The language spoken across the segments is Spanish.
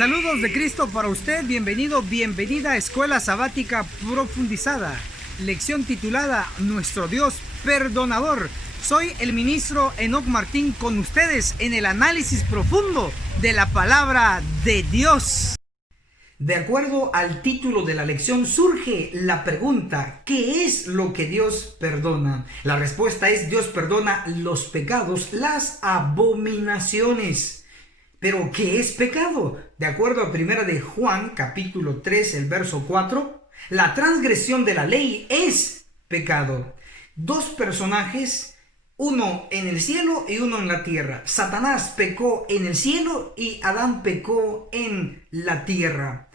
Saludos de Cristo para usted, bienvenido, bienvenida a Escuela Sabática Profundizada, lección titulada Nuestro Dios Perdonador. Soy el ministro Enoc Martín con ustedes en el análisis profundo de la palabra de Dios. De acuerdo al título de la lección surge la pregunta: ¿qué es lo que Dios perdona? La respuesta es: Dios perdona los pecados, las abominaciones. ¿Pero qué es pecado? De acuerdo a 1 de Juan, capítulo 3, el verso 4, la transgresión de la ley es pecado. Dos personajes, uno en el cielo y uno en la tierra. Satanás pecó en el cielo y Adán pecó en la tierra.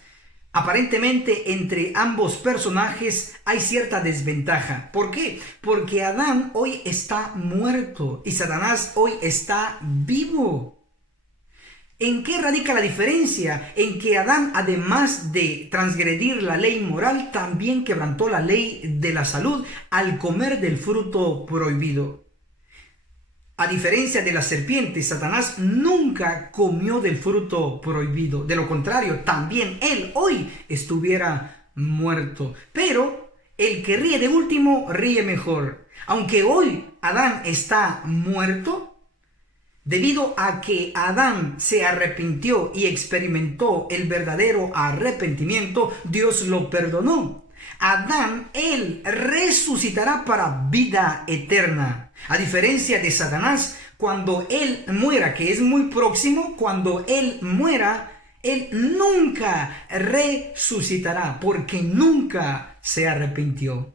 Aparentemente entre ambos personajes hay cierta desventaja. ¿Por qué? Porque Adán hoy está muerto y Satanás hoy está vivo. ¿En qué radica la diferencia? En que Adán, además de transgredir la ley moral, también quebrantó la ley de la salud al comer del fruto prohibido. A diferencia de la serpiente, Satanás nunca comió del fruto prohibido. De lo contrario, también él hoy estuviera muerto. Pero el que ríe de último, ríe mejor. Aunque hoy Adán está muerto, debido a que Adán se arrepintió y experimentó el verdadero arrepentimiento, Dios lo perdonó. Adán, él resucitará para vida eterna. A diferencia de Satanás, cuando él muera, que es muy próximo, cuando él muera, él nunca resucitará porque nunca se arrepintió.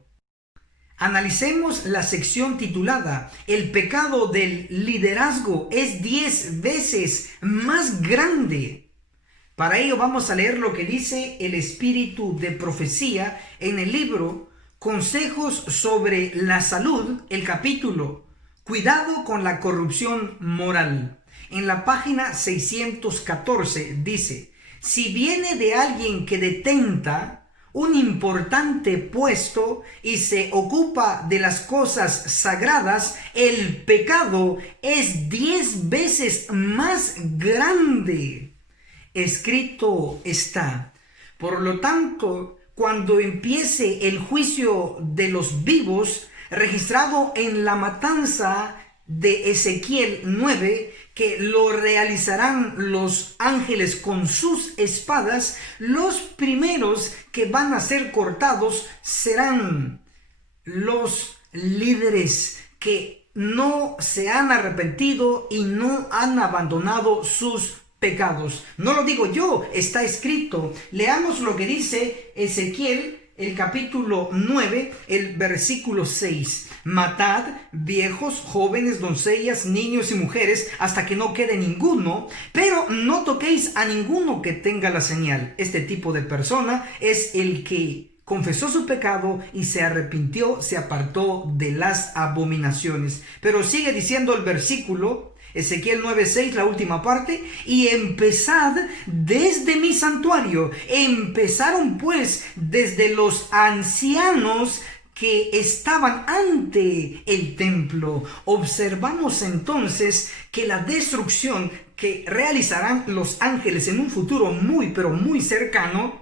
Analicemos la sección titulada El pecado del liderazgo es 10 veces más grande. Para ello vamos a leer lo que dice el espíritu de profecía en el libro Consejos sobre la Salud, el capítulo Cuidado con la corrupción moral. En la página 614 dice: si viene de alguien que detenta un importante puesto y se ocupa de las cosas sagradas, el pecado es 10 veces más grande. Escrito está. Por lo tanto, cuando empiece el juicio de los vivos, registrado en la matanza de Ezequiel 9, que lo realizarán los ángeles con sus espadas, los primeros que van a ser cortados serán los líderes que no se han arrepentido y no han abandonado sus pecados. No lo digo yo, está escrito. Leamos lo que dice Ezequiel, el capítulo 9, el versículo 6. Matad viejos, jóvenes, doncellas, niños y mujeres hasta que no quede ninguno, pero no toquéis a ninguno que tenga la señal. Este tipo de persona es el que confesó su pecado y se arrepintió, se apartó de las abominaciones. Pero sigue diciendo el versículo Ezequiel 9:6, la última parte: y empezad desde mi santuario. Empezaron pues desde los ancianos que estaban ante el templo. Observamos entonces que la destrucción que realizarán los ángeles en un futuro muy pero muy cercano,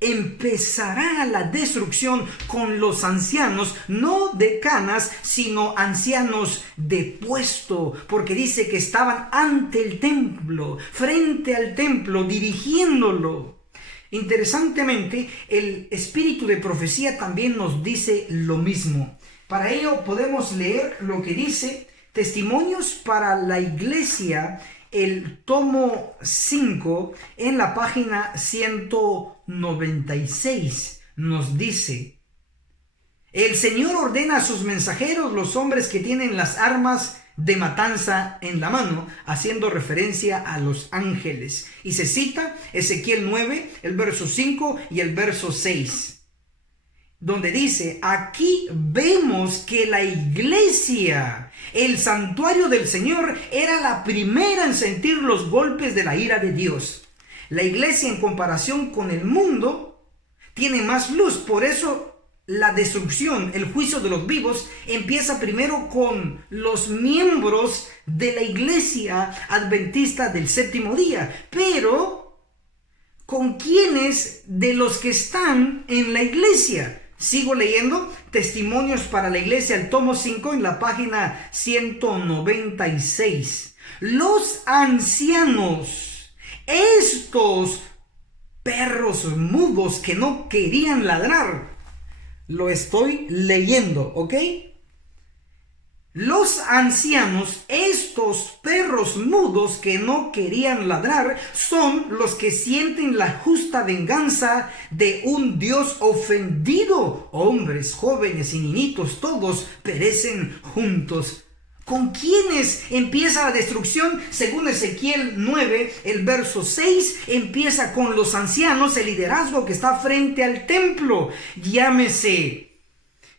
empezará la destrucción con los ancianos, no de canas, sino ancianos de puesto, porque dice que estaban ante el templo, frente al templo, dirigiéndolo. Interesantemente, el espíritu de profecía también nos dice lo mismo. Para ello podemos leer lo que dice Testimonios para la Iglesia, el tomo 5, en la página 196, nos dice: el Señor ordena a sus mensajeros, los hombres que tienen las armas de matanza en la mano, haciendo referencia a los ángeles. Y se cita Ezequiel 9, el verso 5 y el verso 6, donde dice: aquí vemos que la iglesia, el santuario del Señor, era la primera en sentir los golpes de la ira de Dios. La iglesia, en comparación con el mundo, tiene más luz. Por eso la destrucción, el juicio de los vivos, empieza primero con los miembros de la iglesia adventista del séptimo día. Pero ¿con quiénes de los que están en la iglesia? Sigo leyendo Testimonios para la Iglesia, el tomo 5, en la página 196. Los ancianos, estos perros mudos que no querían ladrar. Lo estoy leyendo, ¿ok? Los ancianos, estos perros mudos que no querían ladrar, son los que sienten la justa venganza de un Dios ofendido. Hombres, jóvenes y niñitos, todos perecen juntos. ¿Con quiénes empieza la destrucción? Según Ezequiel 9, el verso 6, empieza con los ancianos, el liderazgo que está frente al templo. Llámese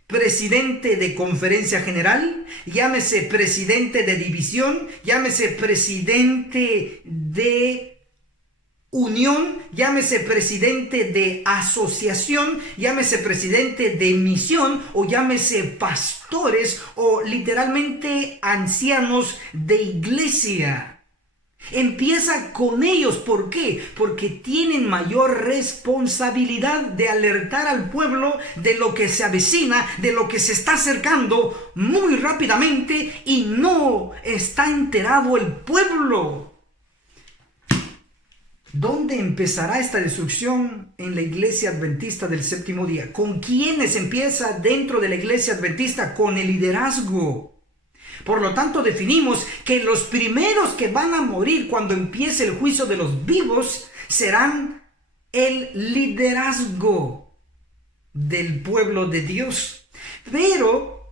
presidente de conferencia general, llámese presidente de división, llámese presidente de unión, llámese presidente de asociación, llámese presidente de misión, o llámese pastores o literalmente ancianos de iglesia. Empieza con ellos. ¿Por qué? Porque tienen mayor responsabilidad de alertar al pueblo de lo que se avecina, de lo que se está acercando muy rápidamente, y no está enterado el pueblo. ¿Dónde empezará esta destrucción? En la iglesia adventista del séptimo día. ¿Con quiénes empieza dentro de la iglesia adventista? Con el liderazgo. Por lo tanto, definimos que los primeros que van a morir cuando empiece el juicio de los vivos serán el liderazgo del pueblo de Dios. Pero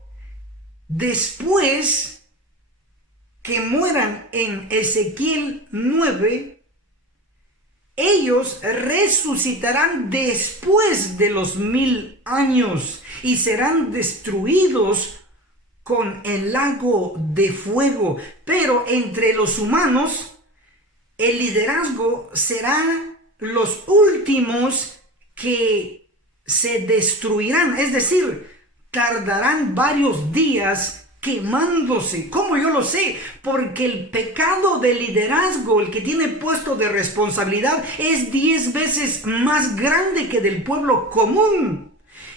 después que mueran en Ezequiel 9, ellos resucitarán después de los 1000 años y serán destruidos con el lago de fuego. Pero entre los humanos, el liderazgo será los últimos que se destruirán. Es decir, tardarán varios días quemándose. ¿Cómo yo lo sé? Porque el pecado del liderazgo, el que tiene puesto de responsabilidad, es 10 veces más grande que del pueblo común.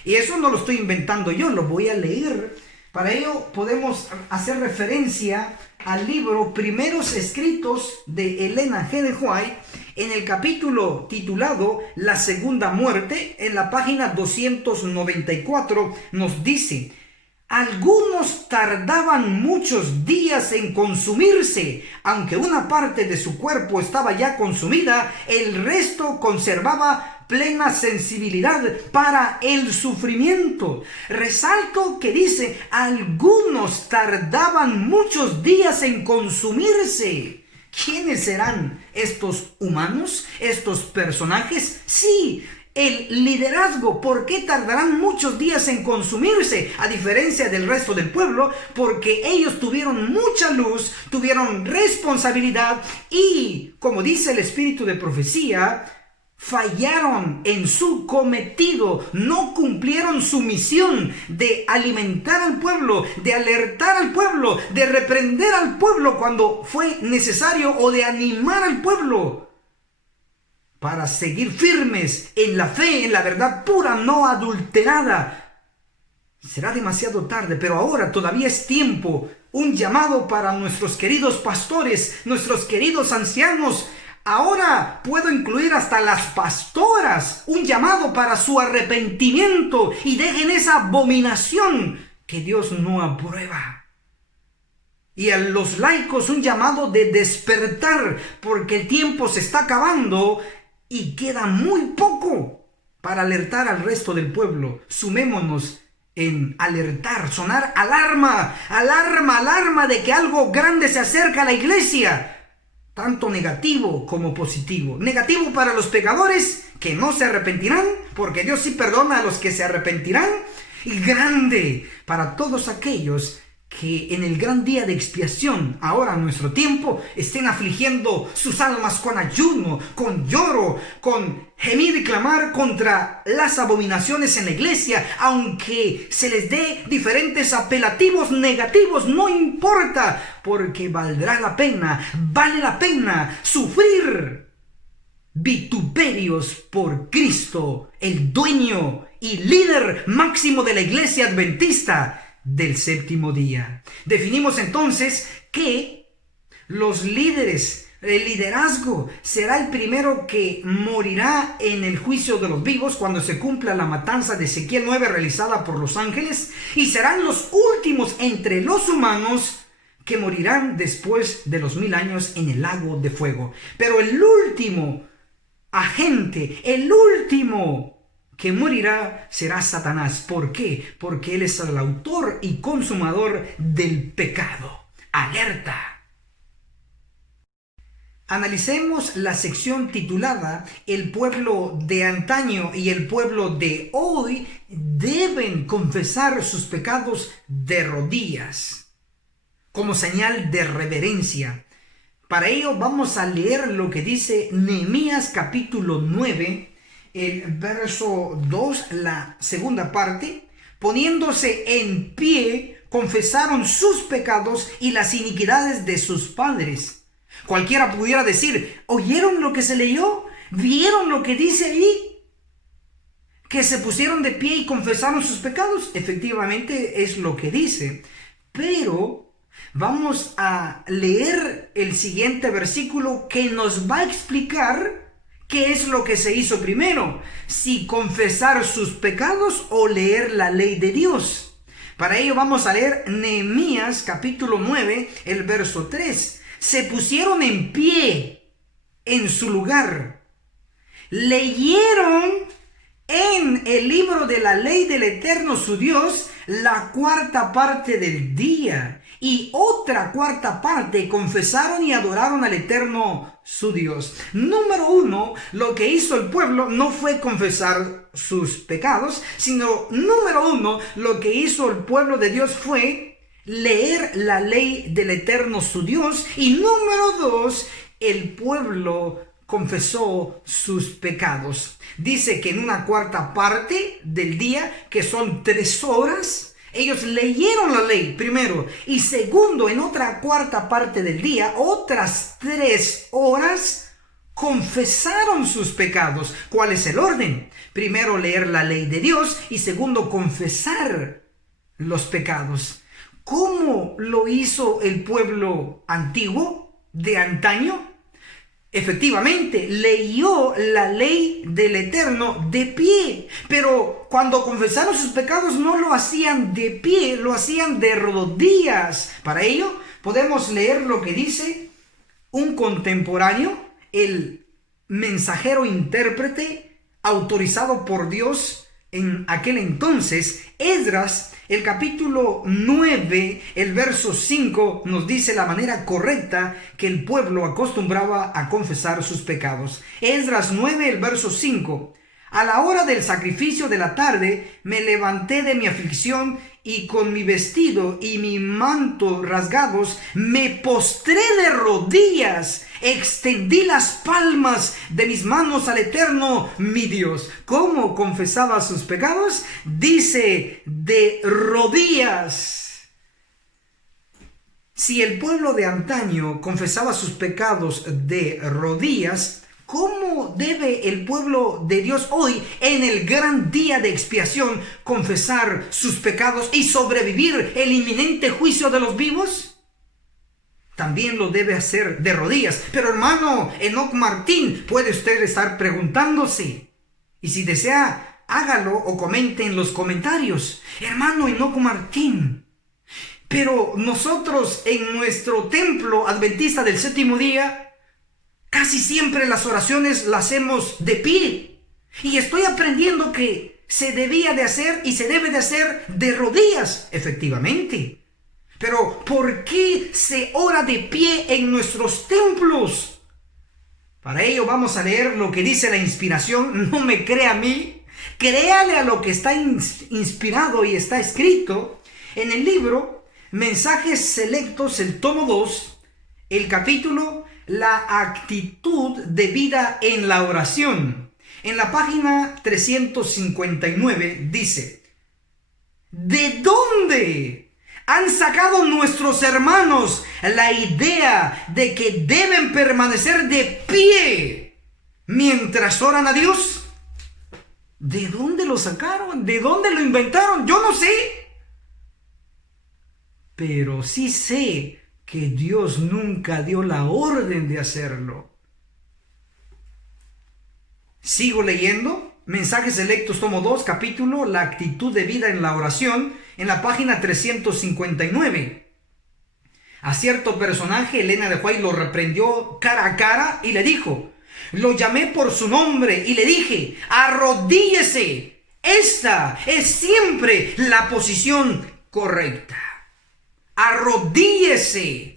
Y eso no lo estoy inventando yo, lo voy a leer. Para ello podemos hacer referencia al libro Primeros Escritos de Elena G. de White, en el capítulo titulado La Segunda Muerte, en la página 294, nos dice: algunos tardaban muchos días en consumirse, aunque una parte de su cuerpo estaba ya consumida, el resto conservaba plena sensibilidad para el sufrimiento. Resalto que dice, algunos tardaban muchos días en consumirse. ¿Quiénes serán estos humanos, estos personajes? Sí, el liderazgo. ¿Por qué tardarán muchos días en consumirse? A diferencia del resto del pueblo, porque ellos tuvieron mucha luz, tuvieron responsabilidad y, como dice el espíritu de profecía, fallaron en su cometido, no cumplieron su misión de alimentar al pueblo, de alertar al pueblo, de reprender al pueblo cuando fue necesario, o de animar al pueblo para seguir firmes en la fe, en la verdad pura, no adulterada. Será demasiado tarde, pero ahora todavía es tiempo. Un llamado para nuestros queridos pastores, nuestros queridos ancianos. Ahora puedo incluir hasta las pastoras. Un llamado para su arrepentimiento y dejen esa abominación que Dios no aprueba. Y a los laicos un llamado de despertar, porque el tiempo se está acabando y queda muy poco para alertar al resto del pueblo. Sumémonos en alertar, sonar alarma, alarma, alarma de que algo grande se acerca a la iglesia. Tanto negativo como positivo. Negativo para los pecadores que no se arrepentirán, porque Dios sí perdona a los que se arrepentirán. Y grande para todos aquellos que en el gran día de expiación, ahora en nuestro tiempo, estén afligiendo sus almas con ayuno, con lloro, con gemir y clamar contra las abominaciones en la iglesia. Aunque se les dé diferentes apelativos negativos, no importa, porque valdrá la pena, vale la pena sufrir vituperios por Cristo, el dueño y líder máximo de la iglesia adventista del séptimo día. Definimos entonces que los líderes, el liderazgo, será el primero que morirá en el juicio de los vivos cuando se cumpla la matanza de Ezequiel 9 realizada por los ángeles, y serán los últimos entre los humanos que morirán después de los 1000 años en el lago de fuego. Pero el último agente, el último que morirá será Satanás. ¿Por qué? Porque él es el autor y consumador del pecado. ¡Alerta! Analicemos la sección titulada El pueblo de antaño y el pueblo de hoy deben confesar sus pecados de rodillas, como señal de reverencia. Para ello vamos a leer lo que dice Nehemías capítulo 9, el verso 2, la segunda parte. Poniéndose en pie, confesaron sus pecados y las iniquidades de sus padres. Cualquiera pudiera decir, ¿oyeron lo que se leyó? ¿Vieron lo que dice ahí? ¿Que se pusieron de pie y confesaron sus pecados? Efectivamente es lo que dice. Pero vamos a leer el siguiente versículo que nos va a explicar qué es lo que se hizo primero. Si confesar sus pecados o leer la ley de Dios. Para ello vamos a leer Nehemías capítulo 9, el verso 3. Se pusieron en pie en su lugar, leyeron en el libro de la ley del Eterno su Dios la cuarta parte del día, y otra cuarta parte confesaron y adoraron al Eterno su Dios. Número 1, lo que hizo el pueblo no fue confesar sus pecados, sino número 1, lo que hizo el pueblo de Dios fue leer la ley del Eterno su Dios. Y número 2, el pueblo confesó sus pecados. Dice que en una cuarta parte del día, que son 3 horas, ellos leyeron la ley primero, y segundo, en otra cuarta parte del día, otras 3 horas, confesaron sus pecados. ¿Cuál es el orden? Primero leer la ley de Dios y segundo confesar los pecados. ¿Cómo lo hizo el pueblo antiguo, de antaño? Efectivamente, leyó la ley del Eterno de pie. Pero cuando confesaron sus pecados no lo hacían de pie, lo hacían de rodillas. Para ello podemos leer lo que dice un contemporáneo, el mensajero intérprete autorizado por Dios en aquel entonces, Esdras. El capítulo 9, el verso 5, nos dice la manera correcta que el pueblo acostumbraba a confesar sus pecados. Esdras 9, el verso 5. A la hora del sacrificio de la tarde, me levanté de mi aflicción y con mi vestido y mi manto rasgados, me postré de rodillas, extendí las palmas de mis manos al Eterno, mi Dios. ¿Cómo confesaba sus pecados? Dice, de rodillas. Si el pueblo de antaño confesaba sus pecados de rodillas, ¿cómo debe el pueblo de Dios hoy, en el gran día de expiación, confesar sus pecados y sobrevivir el inminente juicio de los vivos? También lo debe hacer de rodillas. Pero hermano Enoc Martín, puede usted estar preguntándose, y si desea, hágalo o comente en los comentarios. Hermano Enoc Martín, pero nosotros en nuestro templo adventista del séptimo día, casi siempre las oraciones las hacemos de pie. Y estoy aprendiendo que se debía de hacer y se debe de hacer de rodillas. Efectivamente. Pero ¿por qué se ora de pie en nuestros templos? Para ello vamos a leer lo que dice la inspiración. No me crea a mí. Créale a lo que está inspirado y está escrito en el libro Mensajes Selectos, el tomo 2, el capítulo La actitud de vida en la oración. En la página 359 dice: ¿de dónde han sacado nuestros hermanos la idea de que deben permanecer de pie mientras oran a Dios. ¿De dónde lo sacaron? ¿De dónde lo inventaron? Yo no sé. Pero sí sé que Dios nunca dio la orden de hacerlo. Sigo leyendo. Mensajes Selectos, tomo 2, capítulo La actitud de vida en la oración, en la página 359. A cierto personaje, Elena de White lo reprendió cara a cara y le dijo, lo llamé por su nombre y le dije, arrodíllese. Esta es siempre la posición correcta. Arrodíllese.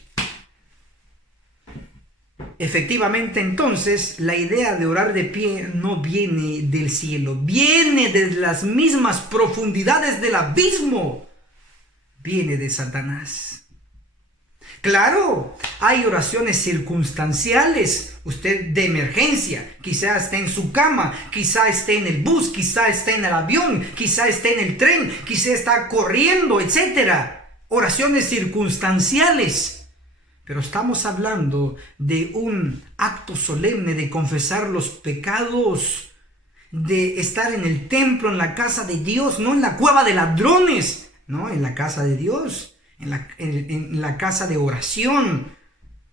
Efectivamente, entonces, la idea de orar de pie no viene del cielo, viene de las mismas profundidades del abismo, viene de Satanás. Claro, hay oraciones circunstanciales, usted de emergencia, quizá esté en su cama, quizá esté en el bus, quizá esté en el avión, quizá esté en el tren, quizá está corriendo, etc. Oraciones circunstanciales. Pero estamos hablando de un acto solemne de confesar los pecados, de estar en el templo, en la casa de Dios, no en la cueva de ladrones, no, en la casa de Dios, en la casa de oración.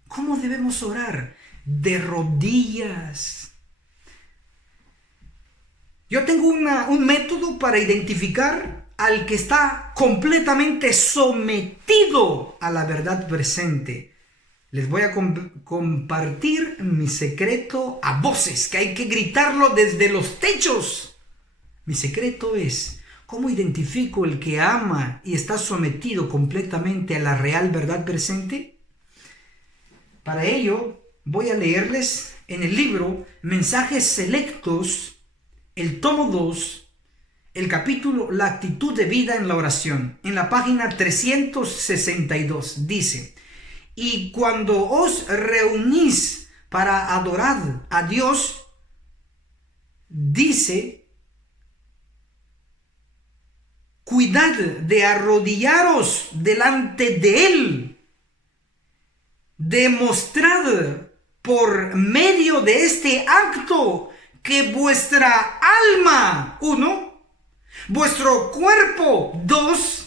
¿Cómo debemos orar? De rodillas. Yo tengo un método para identificar al que está completamente sometido a la verdad presente. Les voy a compartir mi secreto a voces, que hay que gritarlo desde los techos. Mi secreto es, ¿cómo identifico el que ama y está sometido completamente a la real verdad presente? Para ello, voy a leerles en el libro Mensajes Selectos, el tomo 2, el capítulo La actitud de vida en la oración, en la página 362, dice: y cuando os reunís para adorar a Dios, dice, cuidad de arrodillaros delante de Él. Demostrad por medio de este acto que vuestra alma, 1, vuestro cuerpo, 2,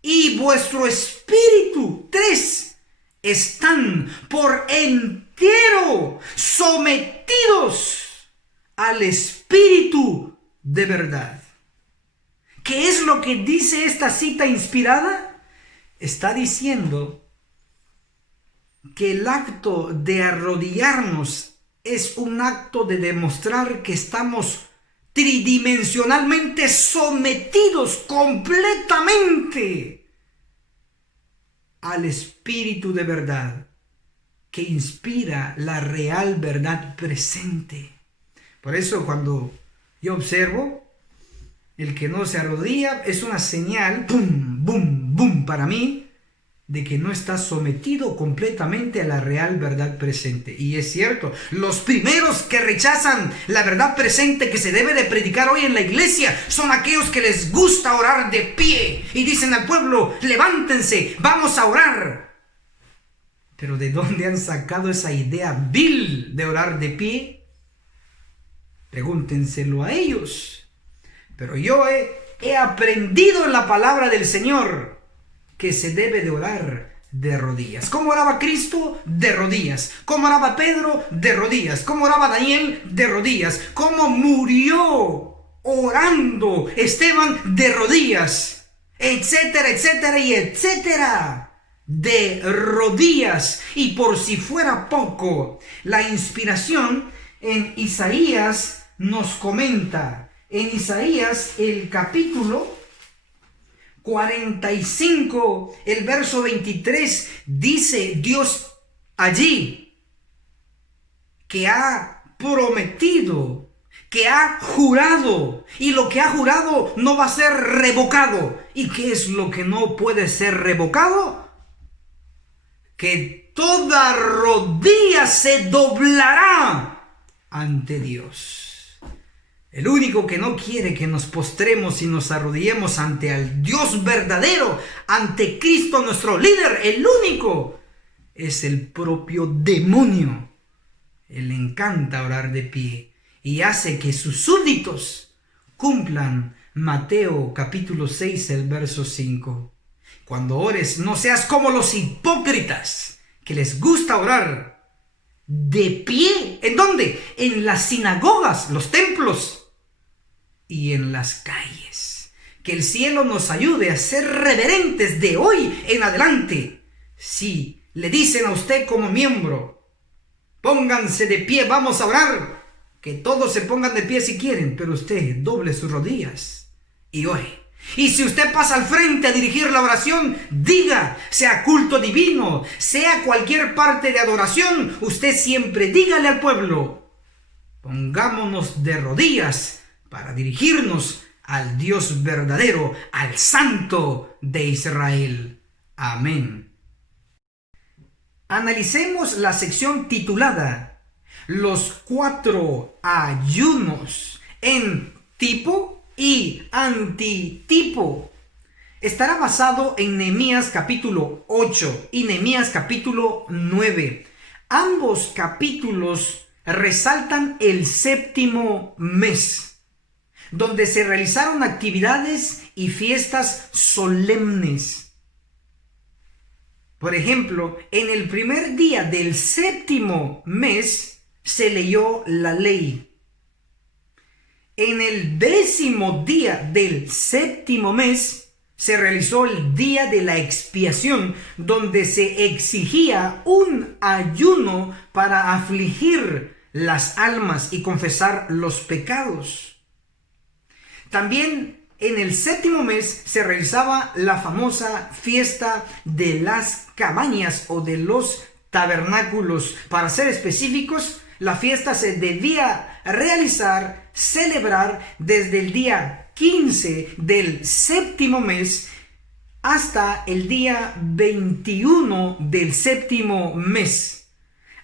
y vuestro espíritu, 3, están por entero sometidos al espíritu de verdad. ¿Qué es lo que dice esta cita inspirada? Está diciendo que el acto de arrodillarnos es un acto de demostrar que estamos tridimensionalmente sometidos completamente al espíritu de verdad que inspira la real verdad presente. Por eso cuando yo observo el que no se arrodilla, es una señal, boom, boom, boom, para mí, de que no está sometido completamente a la real verdad presente. Y es cierto, los primeros que rechazan la verdad presente que se debe de predicar hoy en la iglesia son aquellos que les gusta orar de pie y dicen al pueblo, levántense, vamos a orar. Pero ¿de dónde han sacado esa idea vil de orar de pie? Pregúntenselo a ellos. Pero yo he aprendido en la palabra del Señor que se debe de orar de rodillas. ¿Cómo oraba Cristo? De rodillas. ¿Cómo oraba Pedro? De rodillas. ¿Cómo oraba Daniel? De rodillas. ¿Cómo murió orando Esteban? De rodillas. Etcétera, etcétera y etcétera. De rodillas. Y por si fuera poco, la inspiración en Isaías nos comenta. En Isaías, el capítulo 45, el verso 23, dice Dios allí que ha prometido, que ha jurado, y lo que ha jurado no va a ser revocado. ¿Y qué es lo que no puede ser revocado? Que toda rodilla se doblará ante Dios. El único que no quiere que nos postremos y nos arrodillemos ante el Dios verdadero, ante Cristo nuestro líder, el único, es el propio demonio. Él le encanta orar de pie y hace que sus súbditos cumplan Mateo capítulo 6, el verso 5. Cuando ores, no seas como los hipócritas, que les gusta orar de pie. ¿En dónde? En las sinagogas, los templos y en las calles. Que el cielo nos ayude a ser reverentes de hoy en adelante. Si le dicen a usted como miembro, pónganse de pie, vamos a orar, que todos se pongan de pie si quieren, pero usted doble sus rodillas y ore. Y si usted pasa al frente a dirigir la oración, diga, sea culto divino, sea cualquier parte de adoración, usted siempre dígale al pueblo, pongámonos de rodillas para dirigirnos al Dios verdadero, al Santo de Israel. Amén. Analicemos la sección titulada Los 4 ayunos en tipo y antitipo. Estará basado en Nehemías capítulo 8 y Nehemías capítulo 9. Ambos capítulos resaltan el séptimo mes, donde se realizaron actividades y fiestas solemnes. Por ejemplo, en el primer día del séptimo mes se leyó la ley. En el 10º día del séptimo mes se realizó el día de la expiación, donde se exigía un ayuno para afligir las almas y confesar los pecados. También en el séptimo mes se realizaba la famosa fiesta de las cabañas o de los tabernáculos. Para ser específicos, la fiesta se debía celebrar desde el día 15 del séptimo mes hasta el día 21 del séptimo mes,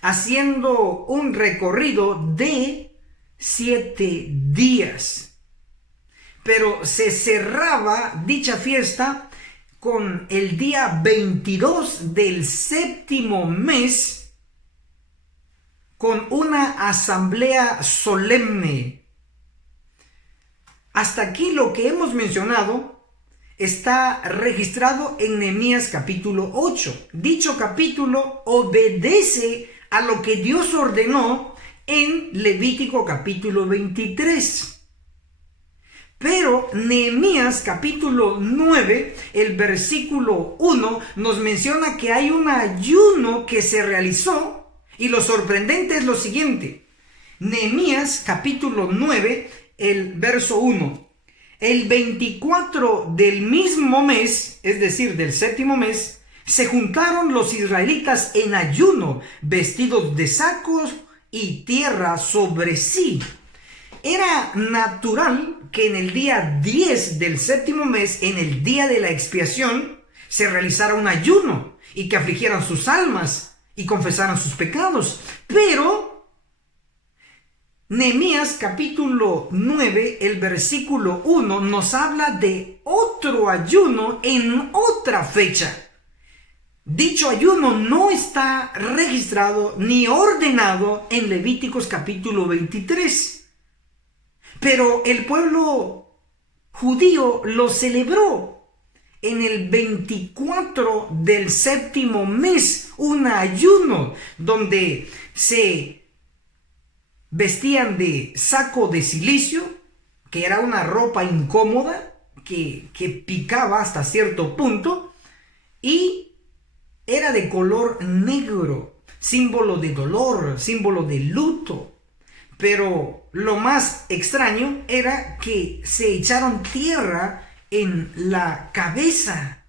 haciendo un recorrido de 7 días. Pero se cerraba dicha fiesta con el día 22 del séptimo mes, con una asamblea solemne. Hasta aquí lo que hemos mencionado está registrado en Nehemías capítulo 8. Dicho capítulo obedece a lo que Dios ordenó en Levítico capítulo 23. Pero Nehemías capítulo 9, el versículo 1, nos menciona que hay un ayuno que se realizó. Y lo sorprendente es lo siguiente. Nehemías capítulo 9, el verso 1. El 24 del mismo mes, es decir, del séptimo mes, se juntaron los israelitas en ayuno, vestidos de sacos y tierra sobre sí. Era natural que en el día 10 del séptimo mes, en el día de la expiación, se realizara un ayuno y que afligieran sus almas y confesaran sus pecados. Pero Nehemías capítulo 9, el versículo 1 nos habla de otro ayuno en otra fecha. Dicho ayuno no está registrado ni ordenado en Levíticos capítulo 23. Pero el pueblo judío lo celebró en el 24 del séptimo mes, un ayuno donde se vestían de saco de silicio, que era una ropa incómoda que picaba hasta cierto punto, y era de color negro, símbolo de dolor, símbolo de luto. Pero lo más extraño era que se echaron tierra en la cabeza.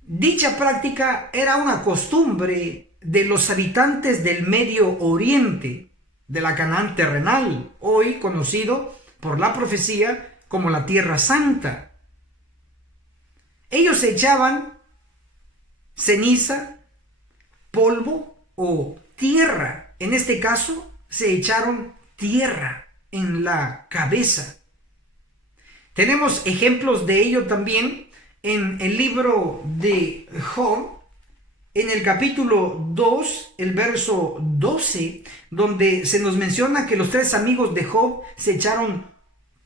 Dicha práctica era una costumbre de los habitantes del Medio Oriente, de la Canaán terrenal, hoy conocido por la profecía como la Tierra Santa. Ellos echaban ceniza, polvo o tierra. En este caso, se echaron tierra en la cabeza. Tenemos ejemplos de ello también en el libro de Job, en el capítulo 2, el verso 12, donde se nos menciona que los 3 amigos de Job se echaron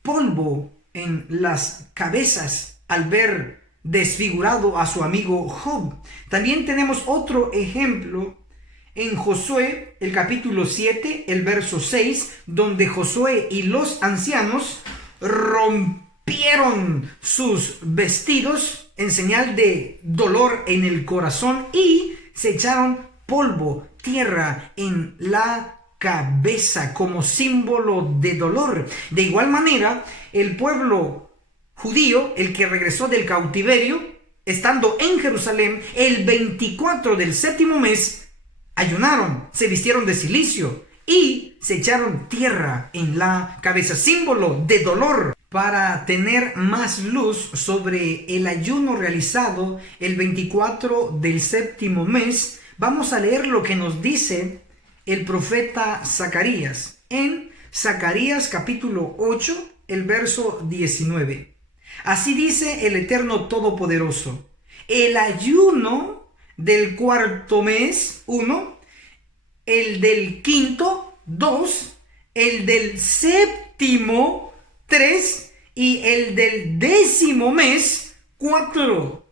polvo en las cabezas al ver desfigurado a su amigo Job. También tenemos otro ejemplo en Josué, el capítulo 7, el verso 6, donde Josué y los ancianos rompieron sus vestidos en señal de dolor en el corazón y se echaron polvo, tierra en la cabeza como símbolo de dolor. De igual manera, el pueblo judío, el que regresó del cautiverio, estando en Jerusalén, el 24 del 7º mes, ayunaron, se vistieron de cilicio y se echaron tierra en la cabeza, símbolo de dolor. Para tener más luz sobre el ayuno realizado el 24 del 7º mes, vamos a leer lo que nos dice el profeta Zacarías en Zacarías capítulo 8, el verso 19. Así dice el Eterno Todopoderoso: el ayuno del 4º mes, 1, el del 5º, 2, el del 7º, 3, y el del 10º mes, 4.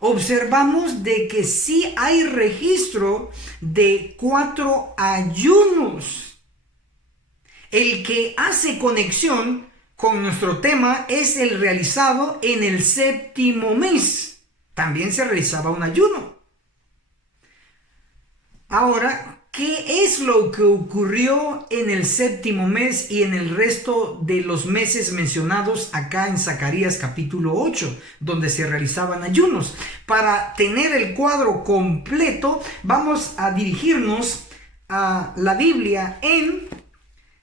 Observamos de que sí hay registro de 4 ayunos. El que hace conexión con nuestro tema es el realizado en el 7º mes. También se realizaba un ayuno. Ahora, ¿qué es lo que ocurrió en el 7º mes y en el resto de los meses mencionados acá en Zacarías capítulo 8, donde se realizaban ayunos? Para tener el cuadro completo, vamos a dirigirnos a la Biblia en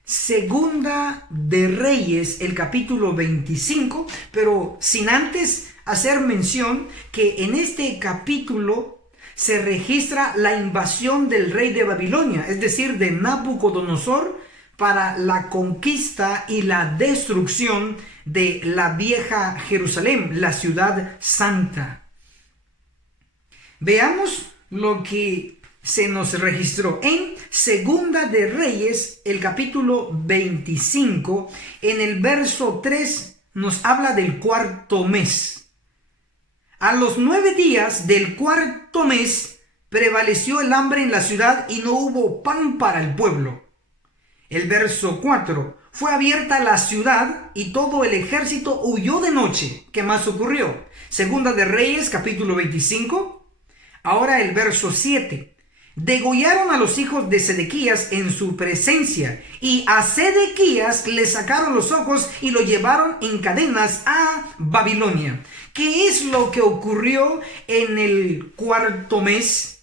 Segunda de Reyes, el capítulo 25, pero sin antes hacer mención que en este capítulo se registra la invasión del rey de Babilonia, es decir, de Nabucodonosor, para la conquista y la destrucción de la vieja Jerusalén, la ciudad santa. Veamos lo que se nos registró en Segunda de Reyes, el capítulo 25, en el verso 3 nos habla del 4º mes. A los 9 días del 4º mes prevaleció el hambre en la ciudad y no hubo pan para el pueblo. El verso 4. Fue abierta la ciudad y todo el ejército huyó de noche. ¿Qué más ocurrió? Segunda de Reyes, capítulo 25. Ahora el verso 7. Degollaron a los hijos de Sedequías en su presencia y a Sedequías le sacaron los ojos y lo llevaron en cadenas a Babilonia. ¿Qué es lo que ocurrió en el 4º mes?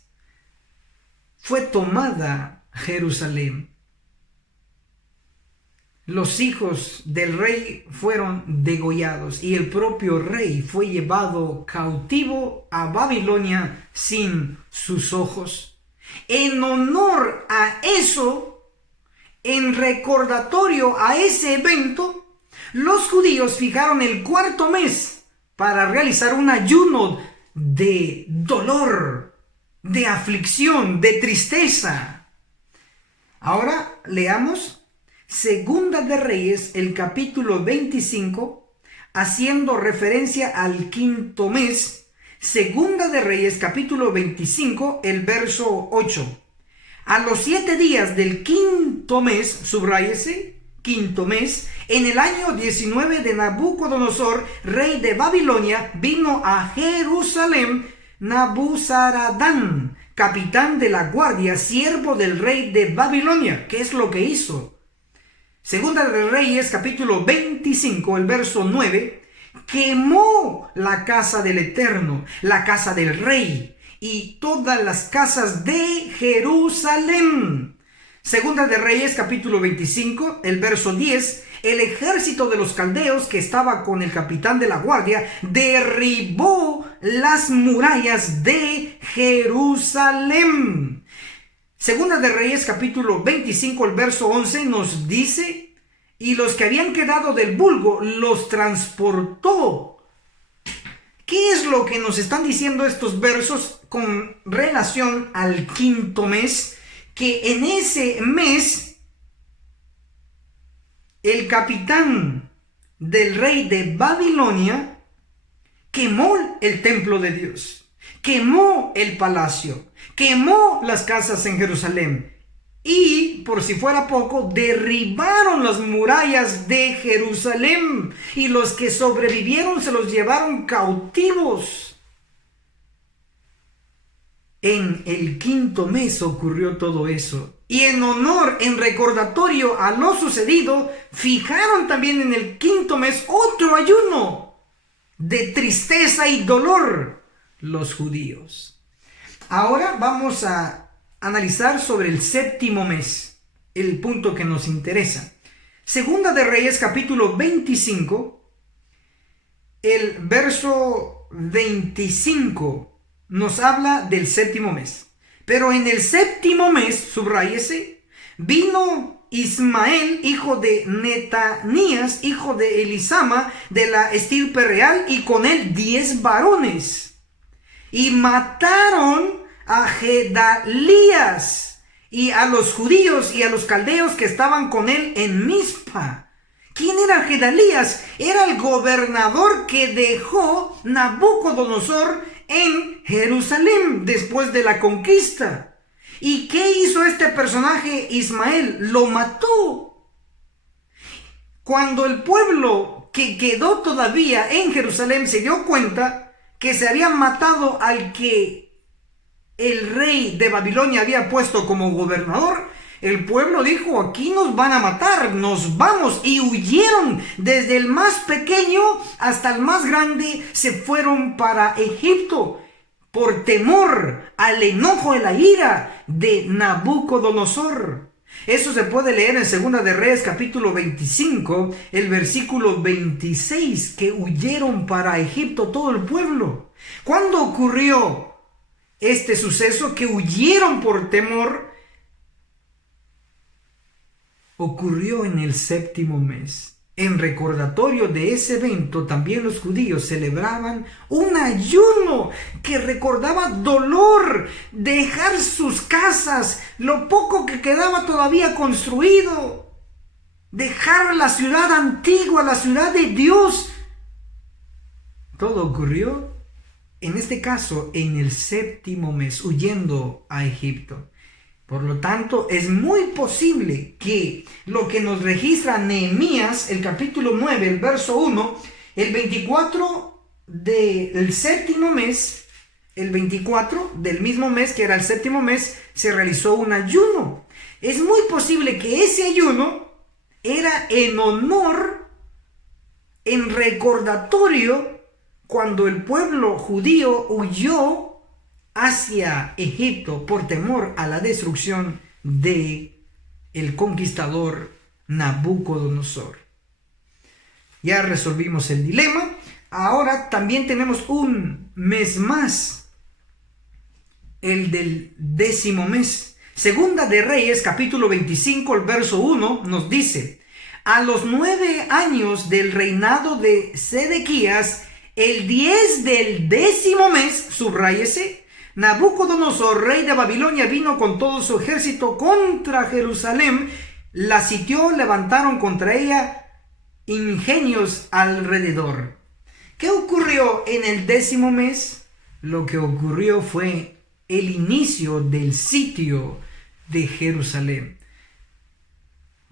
Fue tomada Jerusalén. Los hijos del rey fueron degollados y el propio rey fue llevado cautivo a Babilonia sin sus ojos. En honor a eso, en recordatorio a ese evento, los judíos fijaron el 4º mes para realizar un ayuno de dolor, de aflicción, de tristeza. Ahora leamos Segunda de Reyes, el capítulo 25, haciendo referencia al 5º mes. Segunda de Reyes, capítulo 25, el verso 8. A los 7 días del 5º mes, subráyese, 5º mes, en el año 19 de Nabucodonosor, rey de Babilonia, vino a Jerusalén Nabuzaradán, capitán de la guardia, siervo del rey de Babilonia. ¿Qué es lo que hizo? Segunda de Reyes, capítulo 25, el verso 9. Quemó la casa del Eterno, la casa del rey y todas las casas de Jerusalén. Segunda de Reyes, capítulo 25, el verso 10. El ejército de los caldeos que estaba con el capitán de la guardia derribó las murallas de Jerusalén. Segunda de Reyes, capítulo 25, el verso 11 nos dice: y los que habían quedado del vulgo los transportó. ¿Qué es lo que nos están diciendo estos versos con relación al quinto mes? Que en ese mes el capitán del rey de Babilonia quemó el templo de Dios, quemó el palacio, quemó las casas en Jerusalén y, por si fuera poco, derribaron las murallas de Jerusalén y los que sobrevivieron se los llevaron cautivos. En el quinto mes ocurrió todo eso. Y en honor, en recordatorio a lo sucedido, fijaron también en el quinto mes otro ayuno de tristeza y dolor los judíos. Ahora vamos a analizar sobre el séptimo mes, el punto que nos interesa. Segunda de Reyes, capítulo 25, el verso 25 nos habla del séptimo mes. Pero en el séptimo mes, subráyese, vino Ismael, hijo de Netanías, hijo de Elisama, de la estirpe real, y con él 10 varones. Y mataron a Gedalías y a los judíos y a los caldeos que estaban con él en Mizpa. ¿Quién era Gedalías? Era el gobernador que dejó Nabucodonosor en Jerusalén después de la conquista. ¿Y qué hizo este personaje Ismael? Lo mató. Cuando el pueblo que quedó todavía en Jerusalén se dio cuenta que se había matado al que el rey de Babilonia había puesto como gobernador, el pueblo dijo: aquí nos van a matar, nos vamos, y huyeron. Desde el más pequeño hasta el más grande se fueron para Egipto por temor al enojo y la ira de Nabucodonosor. Eso se puede leer en Segunda de Reyes, capítulo 25, el versículo 26, que huyeron para Egipto todo el pueblo. ¿Cuándo ocurrió este suceso que huyeron por temor? Ocurrió en el séptimo mes. En recordatorio de ese evento, también los judíos celebraban un ayuno que recordaba dolor, dejar sus casas, lo poco que quedaba todavía construido, dejar la ciudad antigua, la ciudad de Dios. Todo ocurrió, en este caso, en el séptimo mes, huyendo a Egipto. Por lo tanto, es muy posible que lo que nos registra Nehemías, el capítulo 9, el verso 1, el 24 del séptimo mes, el 24 del mismo mes, que era el séptimo mes, se realizó un ayuno. Es muy posible que ese ayuno era en honor, en recordatorio, cuando el pueblo judío huyó hacia Egipto por temor a la destrucción de el conquistador Nabucodonosor. Ya resolvimos el dilema. Ahora también tenemos un mes más, el del décimo mes. Segunda de Reyes, capítulo 25, el verso 1, nos dice: a los 9 años del reinado de Sedequías, el 10 del décimo mes, subráyese, Nabucodonosor, rey de Babilonia, vino con todo su ejército contra Jerusalén, la sitió, levantaron contra ella ingenios alrededor. ¿Qué ocurrió en el décimo mes? Lo que ocurrió fue el inicio del sitio de Jerusalén.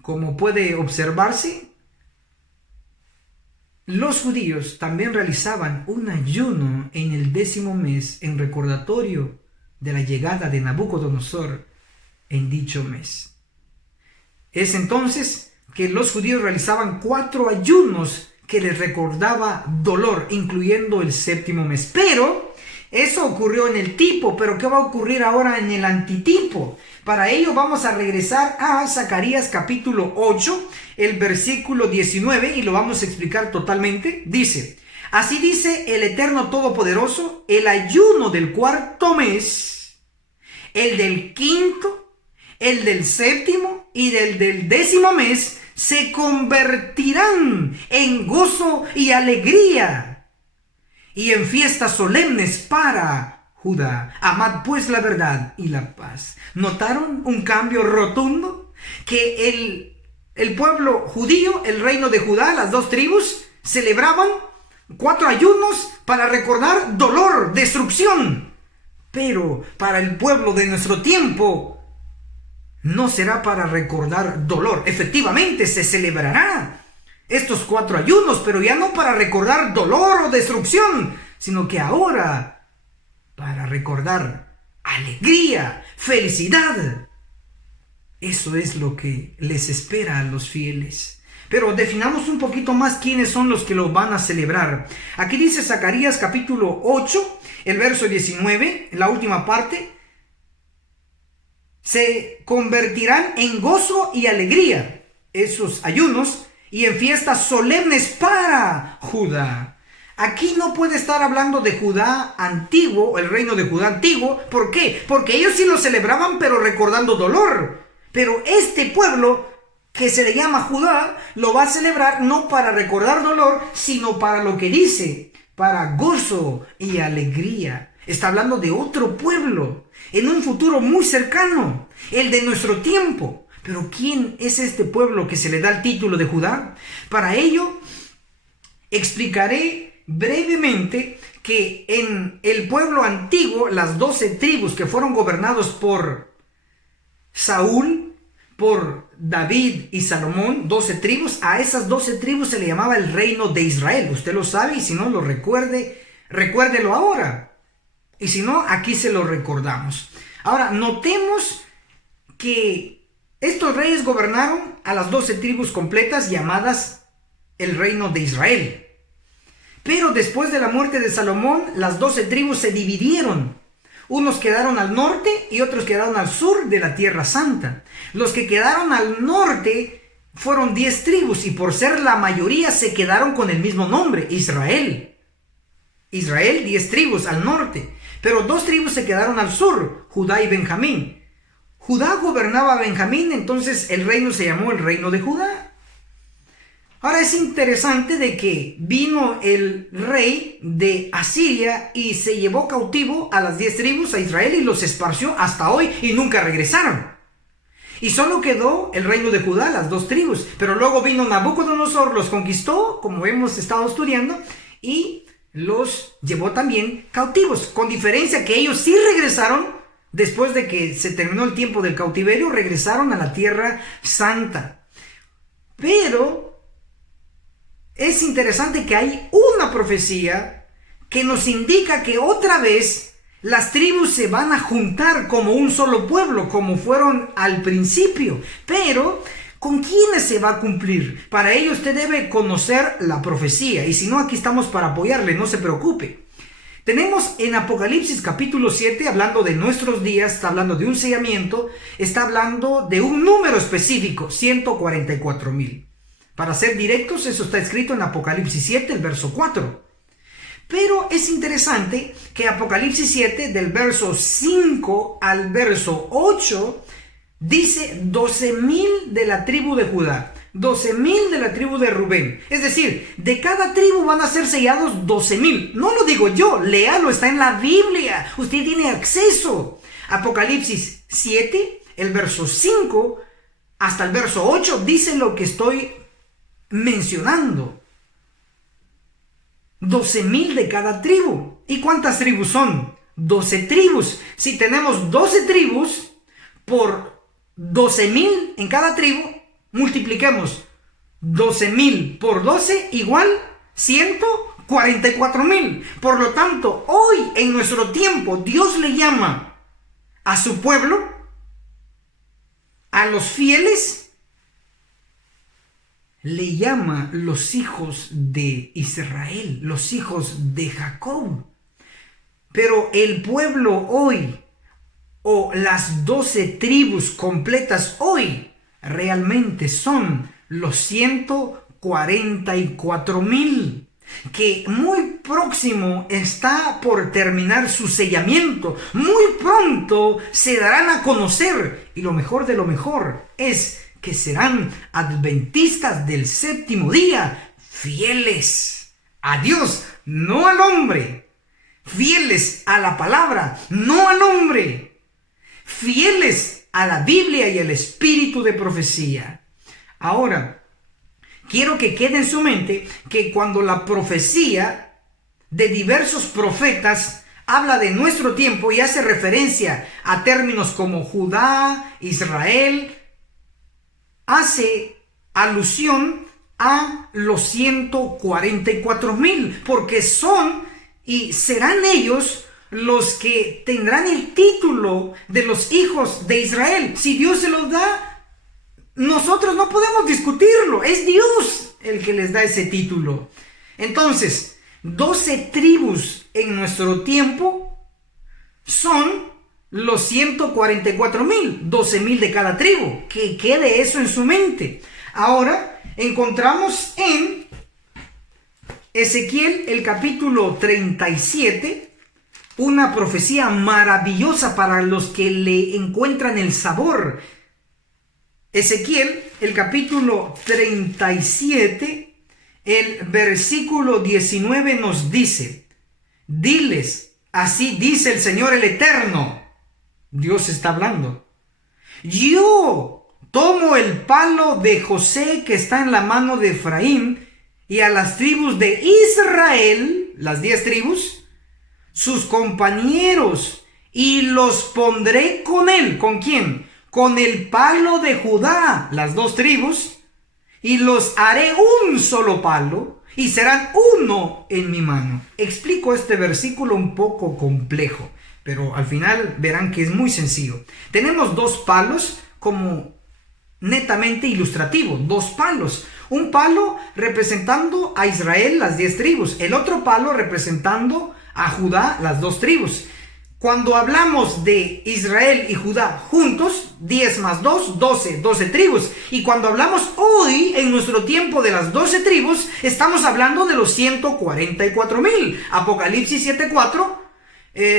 Como puede observarse, los judíos también realizaban un ayuno en el décimo mes en recordatorio de la llegada de Nabucodonosor en dicho mes. Es entonces que los judíos realizaban 4 ayunos que les recordaba dolor, incluyendo el séptimo mes. Pero eso ocurrió en el tipo, pero ¿qué va a ocurrir ahora en el antitipo? Para ello vamos a regresar a Zacarías capítulo 8, el versículo 19, y lo vamos a explicar totalmente. Dice: así dice el Eterno Todopoderoso, el ayuno del cuarto mes, el del quinto, el del séptimo y del décimo mes se convertirán en gozo y alegría. y en fiestas solemnes para Judá. Amad pues la verdad y la paz. ¿Notaron un cambio rotundo? Que el pueblo judío, el reino de Judá, las dos tribus, celebraban 4 ayunos para recordar dolor, destrucción. Pero para el pueblo de nuestro tiempo no será para recordar dolor. Efectivamente se celebrará estos 4 ayunos, pero ya no para recordar dolor o destrucción, sino que ahora para recordar alegría, felicidad. Eso es lo que les espera a los fieles. Pero definamos un poquito más quiénes son los que lo van a celebrar. Aquí dice Zacarías capítulo 8, el verso 19, en la última parte. Se convertirán en gozo y alegría esos ayunos y en fiestas solemnes para Judá. Aquí no puede estar hablando de Judá antiguo, el reino de Judá antiguo. ¿Por qué? Porque ellos sí lo celebraban, pero recordando dolor. Pero este pueblo que se le llama Judá lo va a celebrar no para recordar dolor, sino para lo que dice, para gozo y alegría. Está hablando de otro pueblo en un futuro muy cercano, el de nuestro tiempo. Pero ¿quién es este pueblo que se le da el título de Judá? Para ello explicaré brevemente que en el pueblo antiguo, las 12 tribus que fueron gobernados por Saúl, por David y Salomón, 12 tribus, a esas 12 tribus se le llamaba el reino de Israel. Usted lo sabe y si no lo recuérdelo ahora. Y si no, aquí se lo recordamos. Ahora, notemos que estos reyes gobernaron a las 12 tribus completas llamadas el reino de Israel. Pero después de la muerte de Salomón, las 12 tribus se dividieron. Unos quedaron al norte y otros quedaron al sur de la Tierra Santa. Los que quedaron al norte fueron 10 tribus y por ser la mayoría se quedaron con el mismo nombre, Israel. Israel, 10 tribus al norte. Pero 2 tribus se quedaron al sur, Judá y Benjamín. Judá gobernaba a Benjamín, entonces el reino se llamó el reino de Judá. Ahora es interesante de que vino el rey de Asiria y se llevó cautivo a las 10 tribus, a Israel, y los esparció hasta hoy y nunca regresaron. Y solo quedó el reino de Judá, las 2 tribus. Pero luego vino Nabucodonosor, los conquistó, como hemos estado estudiando, y los llevó también cautivos. Con diferencia que ellos sí regresaron, después de que se terminó el tiempo del cautiverio, regresaron a la Tierra Santa. Pero es interesante que hay una profecía que nos indica que otra vez las tribus se van a juntar como un solo pueblo, como fueron al principio. Pero, ¿con quiénes se va a cumplir? Para ello usted debe conocer la profecía. Y si no, aquí estamos para apoyarle, no se preocupe. Tenemos en Apocalipsis capítulo 7, hablando de nuestros días, está hablando de un sellamiento, está hablando de un número específico, 144,000. Para ser directos, eso está escrito en Apocalipsis 7, el verso 4. Pero es interesante que Apocalipsis 7, del verso 5 al verso 8, dice 12,000 de la tribu de Judá, 12,000 de la tribu de Rubén. Es decir, de cada tribu van a ser sellados 12,000. No lo digo yo, léalo, está en la Biblia. Usted tiene acceso. Apocalipsis 7, el verso 5 hasta el verso 8, dice lo que estoy mencionando. 12,000 de cada tribu. ¿Y cuántas tribus son? 12 tribus. Si tenemos 12 tribus por 12,000 en cada tribu, multipliquemos 12,000 por 12 igual 144,000. Por lo tanto, hoy en nuestro tiempo Dios le llama a su pueblo, a los fieles, le llama los hijos de Israel, los hijos de Jacob. Pero el pueblo hoy, o las 12 tribus completas hoy, realmente son los 144,000, que muy próximo está por terminar su sellamiento. Muy pronto se darán a conocer, y lo mejor de lo mejor es que serán adventistas del séptimo día, fieles a Dios, no al hombre. Fieles a la palabra, no al hombre. Fieles a la Biblia y al espíritu de profecía. Ahora, quiero que quede en su mente que cuando la profecía de diversos profetas habla de nuestro tiempo y hace referencia a términos como Judá, Israel, hace alusión a los 144,000, porque son y serán ellos los que tendrán el título de los hijos de Israel. Si Dios se los da, nosotros no podemos discutirlo. Es Dios el que les da ese título. Entonces, 12 tribus en nuestro tiempo son los 144,000, 12,000 de cada tribu. Que quede eso en su mente. Ahora encontramos en Ezequiel el capítulo 37 una profecía maravillosa para los que le encuentran el sabor. Ezequiel el capítulo 37, el versículo 19 nos dice: diles, así dice el Señor el Eterno. Dios está hablando. Yo tomo el palo de José que está en la mano de Efraín, y a las tribus de Israel, las 10 tribus, sus compañeros, y los pondré con él. ¿Con quién? Con el palo de Judá, las 2 tribus, y los haré un solo palo, y serán uno en mi mano. Explico este versículo un poco complejo, pero al final verán que es muy sencillo. Tenemos 2 palos como netamente ilustrativo, 2 palos. Un palo representando a Israel, las 10 tribus. El otro palo representando a Judá, las 2 tribus. Cuando hablamos de Israel y Judá juntos, 10 más 2, 12 tribus. Y cuando hablamos hoy, en nuestro tiempo, de las 12 tribus, estamos hablando de los 144,000. Apocalipsis 7:4,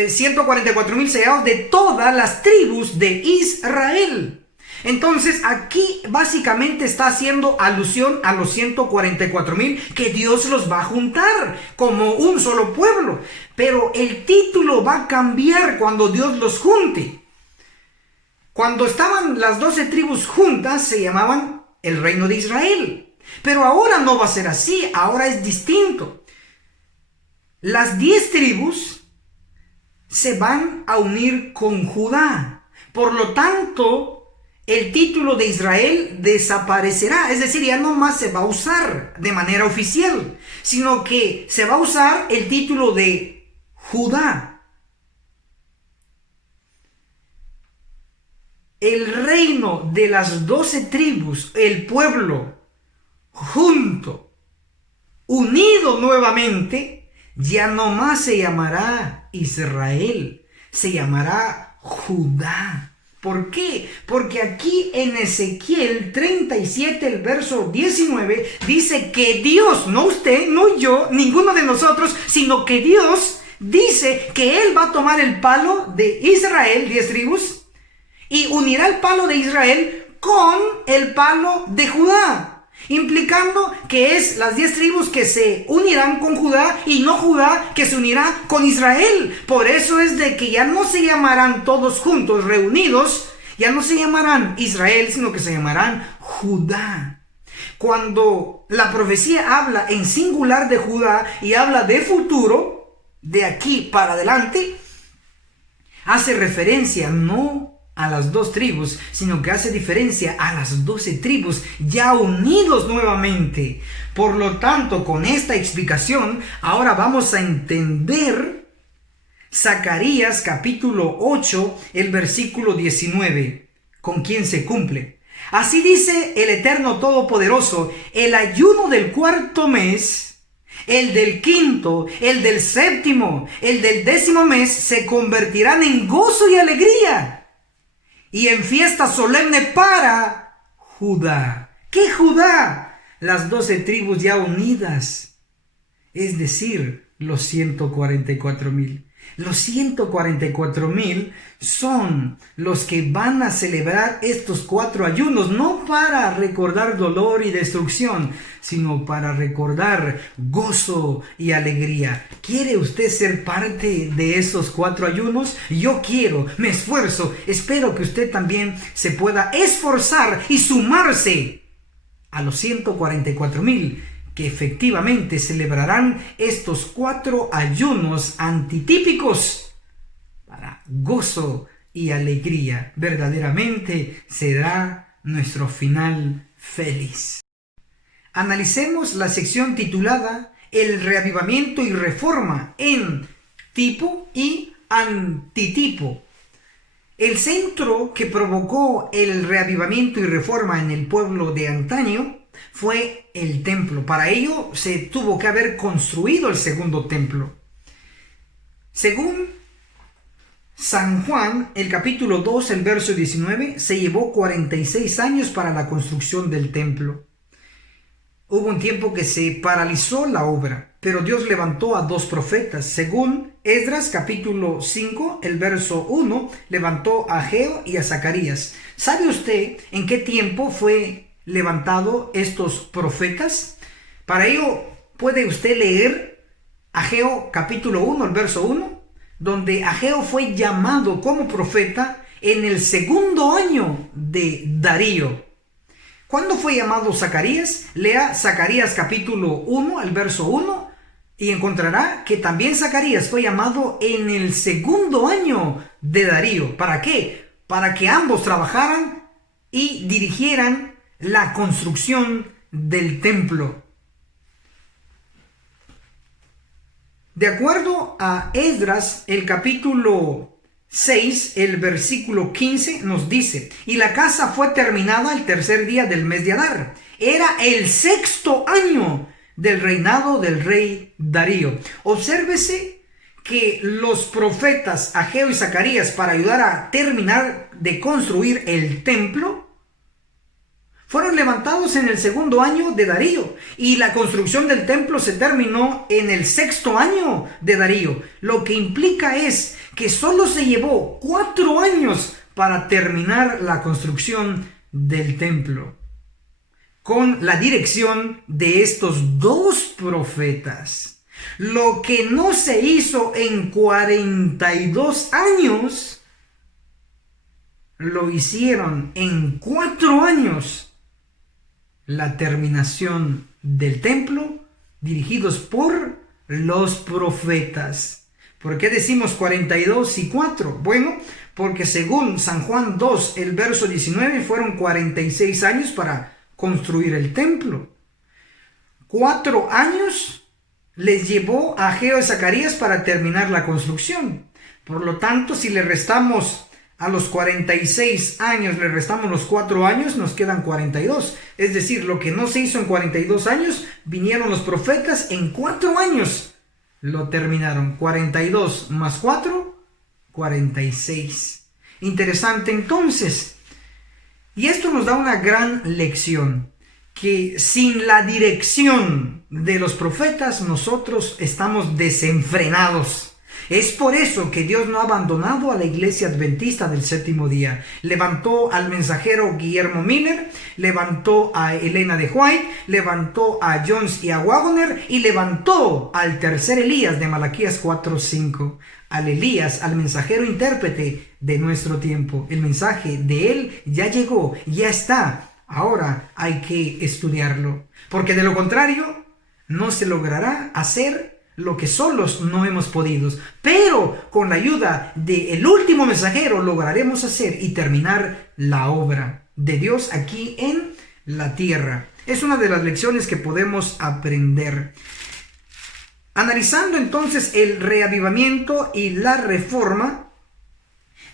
144,000 sellados de todas las tribus de Israel. Entonces aquí básicamente está haciendo alusión a los 144,000 que Dios los va a juntar como un solo pueblo. Pero el título va a cambiar cuando Dios los junte. Cuando estaban las 12 tribus juntas se llamaban el reino de Israel. Pero ahora no va a ser así, ahora es distinto. Las 10 tribus se van a unir con Judá. Por lo tanto, el título de Israel desaparecerá, es decir, ya no más se va a usar de manera oficial, sino que se va a usar el título de Judá. El reino de las 12 tribus, el pueblo junto, unido nuevamente, ya no más se llamará Israel, se llamará Judá. ¿Por qué? Porque aquí en Ezequiel 37, el verso 19, dice que Dios, no usted, no yo, ninguno de nosotros, sino que Dios dice que Él va a tomar el palo de Israel, 10 tribus, y unirá el palo de Israel con el palo de Judá. Implicando que es las 10 tribus que se unirán con Judá y no Judá que se unirá con Israel. Por eso es de que ya no se llamarán todos juntos, reunidos, ya no se llamarán Israel, sino que se llamarán Judá. Cuando la profecía habla en singular de Judá y habla de futuro, de aquí para adelante, hace referencia no a las 2 tribus, sino que hace diferencia a las 12 tribus ya unidos nuevamente. Por lo tanto, con esta explicación, ahora vamos a entender Zacarías capítulo 8, el versículo 19, con quién se cumple. Así dice el Eterno Todopoderoso: el ayuno del 4º mes, el del 5º, el del 7º, el del 10º mes se convertirán en gozo y alegría, y en fiesta solemne para Judá. ¿Qué Judá? Las 12 tribus ya unidas, es decir, los 144,000. Los 144,000 son los que van a celebrar estos 4 ayunos, no para recordar dolor y destrucción, sino para recordar gozo y alegría. ¿Quiere usted ser parte de esos 4 ayunos? Yo quiero, me esfuerzo, espero que usted también se pueda esforzar y sumarse a los 144,000 que efectivamente celebrarán estos 4 ayunos antitípicos para gozo y alegría. Verdaderamente será nuestro final feliz. Analicemos la sección titulada El reavivamiento y reforma en tipo y antitipo. El centro que provocó el reavivamiento y reforma en el pueblo de antaño fue el templo. Para ello se tuvo que haber construido el segundo templo. Según San Juan, el capítulo 2, el verso 19, se llevó 46 años para la construcción del templo. Hubo un tiempo que se paralizó la obra, pero Dios levantó a 2 profetas. Según Esdras capítulo 5, el verso 1, levantó a Ageo y a Zacarías. ¿Sabe usted en qué tiempo fue levantado estos profetas? Para ello puede usted leer Ageo capítulo 1, el verso 1, donde Ageo fue llamado como profeta en el segundo año de Darío. ¿Cuándo fue llamado Zacarías? Lea Zacarías capítulo 1, el verso 1, y encontrará que también Zacarías fue llamado en el segundo año de Darío. ¿Para qué? Para que ambos trabajaran y dirigieran la construcción del templo. De acuerdo a Esdras, el capítulo 6, el versículo 15 nos dice: y la casa fue terminada el 3er día del mes de Adar. Era el 6º año del reinado del rey Darío. Obsérvese que los profetas Ageo y Zacarías, para ayudar a terminar de construir el templo, fueron levantados en el segundo año de Darío, y la construcción del templo se terminó en el 6º año de Darío. Lo que implica es que solo se llevó 4 años para terminar la construcción del templo, con la dirección de estos 2 profetas. Lo que no se hizo en 42 años, lo hicieron en 4 años. La terminación del templo, dirigidos por los profetas. ¿Por qué decimos 42 y 4? Bueno, porque según San Juan 2, el verso 19, fueron 46 años para construir el templo. 4 años les llevó a Ageo y Zacarías para terminar la construcción. Por lo tanto, si le restamos a los 46 años, le restamos los 4 años, nos quedan 42. Es decir, lo que no se hizo en 42 años, vinieron los profetas en 4 años. Lo terminaron. 42 más 4, 46. Interesante entonces. Y esto nos da una gran lección, que sin la dirección de los profetas nosotros estamos desenfrenados. Es por eso que Dios no ha abandonado a la iglesia adventista del 7º día. Levantó al mensajero Guillermo Miller, levantó a Elena de White, levantó a Jones y a Wagner, y levantó al tercer Elías de Malaquías 4:5. Al Elías, al mensajero intérprete de nuestro tiempo. El mensaje de él ya llegó, ya está. Ahora hay que estudiarlo, porque de lo contrario no se logrará hacer lo que solos no hemos podido, pero con la ayuda del último mensajero lograremos hacer y terminar la obra de Dios aquí en la tierra. Es una de las lecciones que podemos aprender. Analizando entonces el reavivamiento y la reforma,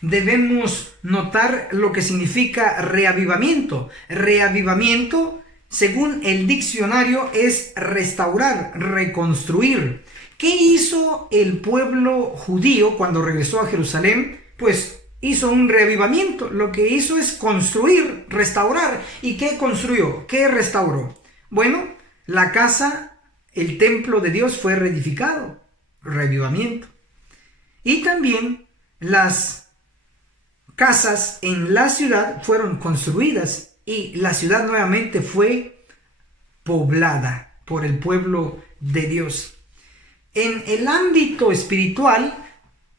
debemos notar lo que significa reavivamiento. Reavivamiento, según el diccionario, es restaurar, reconstruir. ¿Qué hizo el pueblo judío cuando regresó a Jerusalén? Pues hizo un reavivamiento. Lo que hizo es construir, restaurar. ¿Y qué construyó? ¿Qué restauró? Bueno, la casa, el templo de Dios fue reedificado. Reavivamiento. Y también las casas en la ciudad fueron construidas y la ciudad nuevamente fue poblada por el pueblo de Dios. En el ámbito espiritual,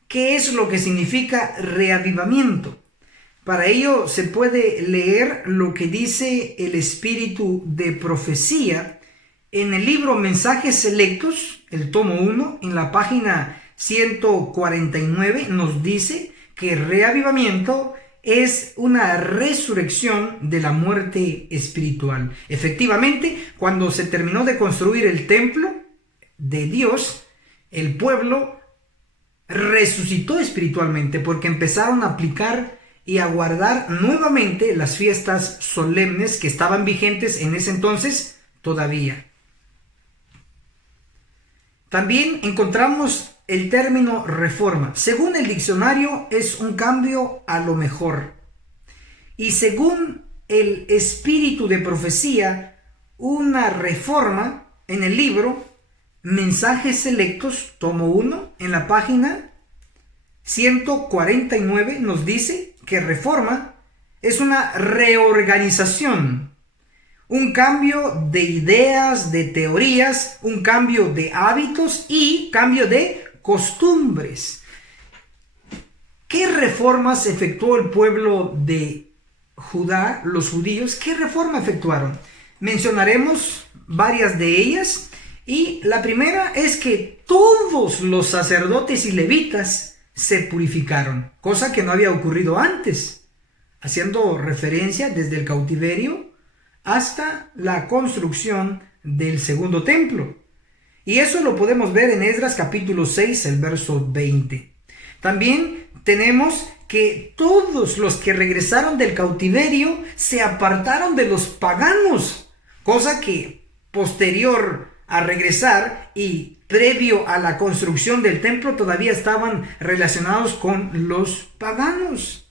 ¿qué es lo que significa reavivamiento? Para ello se puede leer lo que dice el espíritu de profecía en el libro Mensajes Selectos, el tomo 1, en la página 149, nos dice que reavivamiento es una resurrección de la muerte espiritual. Efectivamente, cuando se terminó de construir el templo de Dios, el pueblo resucitó espiritualmente porque empezaron a aplicar y a guardar nuevamente las fiestas solemnes que estaban vigentes en ese entonces todavía. También encontramos el término reforma. Según el diccionario, es un cambio a lo mejor. Y según el espíritu de profecía, una reforma en el libro Mensajes Selectos, tomo 1, en la página 149, nos dice que reforma es una reorganización, un cambio de ideas, de teorías, un cambio de hábitos y cambio de costumbres. ¿Qué reformas efectuó el pueblo de Judá, los judíos? ¿Qué reforma efectuaron? Mencionaremos varias de ellas y la primera es que todos los sacerdotes y levitas se purificaron, cosa que no había ocurrido antes, haciendo referencia desde el cautiverio hasta la construcción del segundo templo. Y eso lo podemos ver en Esdras capítulo 6, el verso 20. También tenemos que todos los que regresaron del cautiverio se apartaron de los paganos, cosa que posterior a regresar y previo a la construcción del templo todavía estaban relacionados con los paganos.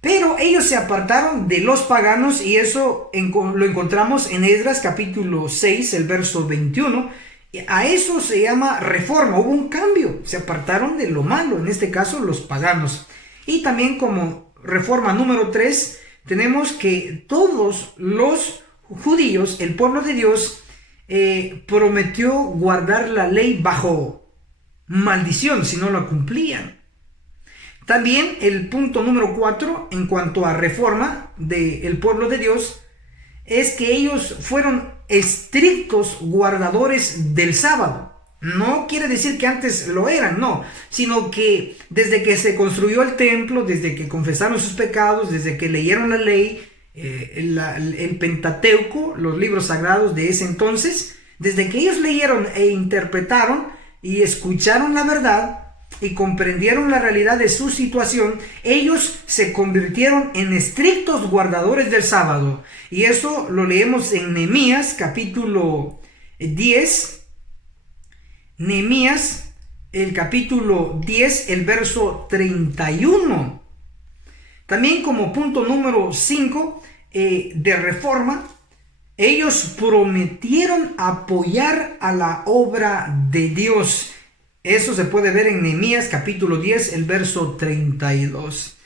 Pero ellos se apartaron de los paganos y eso lo encontramos en Esdras capítulo 6, el verso 21. A eso se llama reforma, hubo un cambio, se apartaron de lo malo, en este caso los paganos. Y también como reforma número 3, tenemos que todos los judíos, el pueblo de Dios, prometió guardar la ley bajo maldición si no la cumplían. También el punto número 4 en cuanto a reforma del pueblo de Dios es que ellos fueron estrictos guardadores del sábado. No quiere decir que antes lo eran, no, sino que desde que se construyó el templo, desde que confesaron sus pecados, desde que leyeron la ley, el Pentateuco, los libros sagrados de ese entonces, desde que ellos leyeron e interpretaron y escucharon la verdad y comprendieron la realidad de su situación, ellos se convirtieron en estrictos guardadores del sábado. Y eso lo leemos en Nehemías capítulo 10, Nehemías el capítulo 10, el verso 31. También como punto número 5 de reforma, ellos prometieron apoyar a la obra de Dios. Eso se puede ver en Nehemías capítulo 10, el verso 32.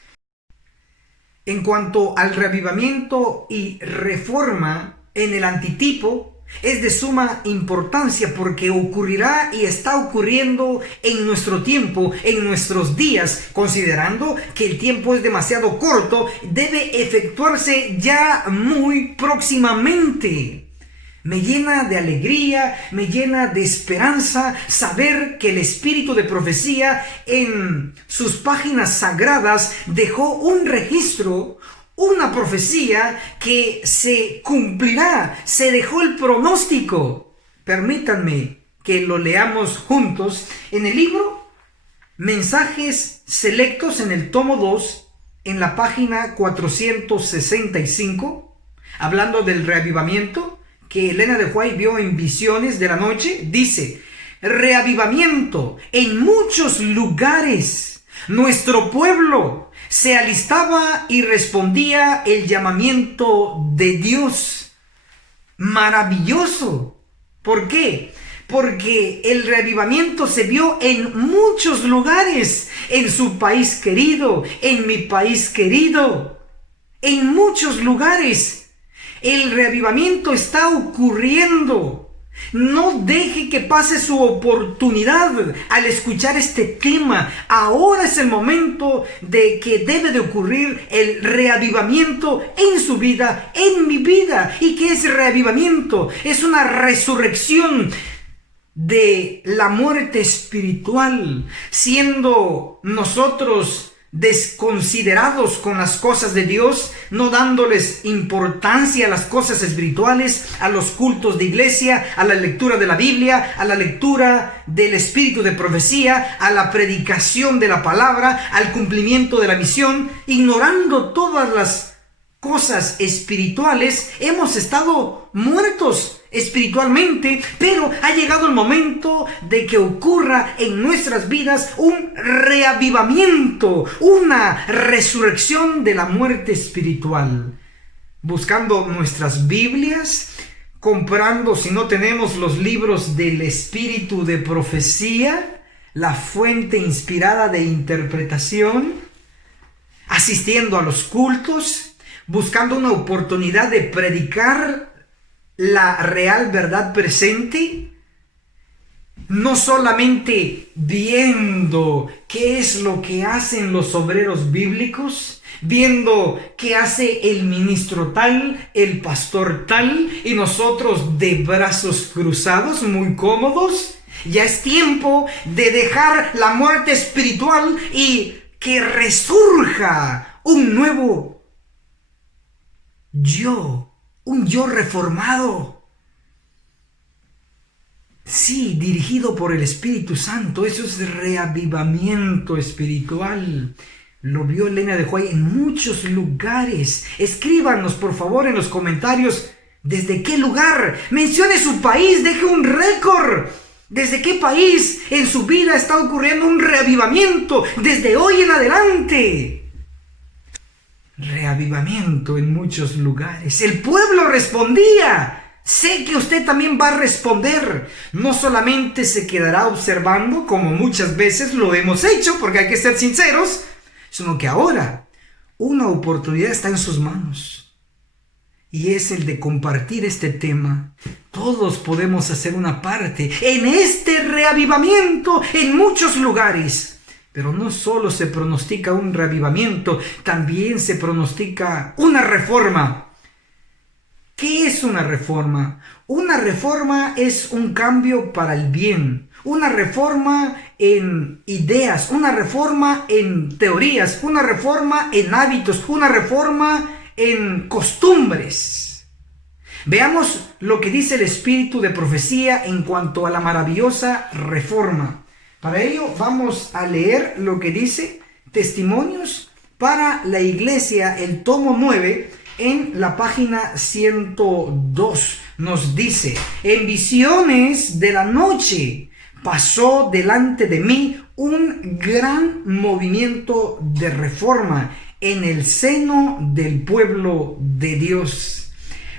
En cuanto al reavivamiento y reforma en el antitipo, es de suma importancia porque ocurrirá y está ocurriendo en nuestro tiempo, en nuestros días. Considerando que el tiempo es demasiado corto, debe efectuarse ya muy próximamente. Me llena de alegría, me llena de esperanza saber que el espíritu de profecía en sus páginas sagradas dejó un registro, una profecía que se cumplirá, se dejó el pronóstico. Permítanme que lo leamos juntos en el libro Mensajes Selectos en el tomo 2, en la página 465, hablando del reavivamiento que Elena de White vio en visiones de la noche. Dice: reavivamiento en muchos lugares. Nuestro pueblo se alistaba y respondía el llamamiento de Dios. Maravilloso. ¿Por qué? porque el reavivamiento se vio en muchos lugares, en su país querido, en mi país querido, en muchos lugares. El reavivamiento está ocurriendo. No deje que pase su oportunidad al escuchar este tema. Ahora es el momento de que debe de ocurrir el reavivamiento en su vida, en mi vida. ¿Y qué es reavivamiento? Es una resurrección de la muerte espiritual, siendo nosotros desconsiderados con las cosas de Dios, no dándoles importancia a las cosas espirituales, a los cultos de iglesia, a la lectura de la Biblia, a la lectura del espíritu de profecía, a la predicación de la palabra, al cumplimiento de la misión, ignorando todas las cosas espirituales. Hemos estado muertos espiritualmente, pero ha llegado el momento de que ocurra en nuestras vidas un reavivamiento, una resurrección de la muerte espiritual. Buscando nuestras Biblias, comprando, si no tenemos, los libros del espíritu de profecía, la fuente inspirada de interpretación, asistiendo a los cultos, buscando una oportunidad de predicar la real verdad presente, no solamente viendo qué es lo que hacen los obreros bíblicos, viendo qué hace el ministro tal, el pastor tal, y nosotros de brazos cruzados, muy cómodos. Ya es tiempo de dejar la muerte espiritual y que resurja un nuevo yo. Un yo reformado. Sí, dirigido por el Espíritu Santo. Eso es reavivamiento espiritual. Lo vio Elena de White en muchos lugares. Escríbanos, por favor, en los comentarios desde qué lugar. Mencione su país, deje un récord. ¿Desde qué país en su vida está ocurriendo un reavivamiento desde hoy en adelante? Reavivamiento en muchos lugares. El pueblo respondía. Sé que usted también va a responder. No solamente se quedará observando, como muchas veces lo hemos hecho, porque hay que ser sinceros, sino que ahora una oportunidad está en sus manos. Y es el de compartir este tema. Todos podemos hacer una parte en este reavivamiento en muchos lugares. Pero no solo se pronostica un reavivamiento, también se pronostica una reforma. ¿Qué es una reforma? Una reforma es un cambio para el bien. Una reforma en ideas, una reforma en teorías, una reforma en hábitos, una reforma en costumbres. Veamos lo que dice el espíritu de profecía en cuanto a la maravillosa reforma. Para ello vamos a leer lo que dice Testimonios para la Iglesia, el tomo 9, en la página 102. Nos dice: en visiones de la noche pasó delante de mí un gran movimiento de reforma en el seno del pueblo de Dios.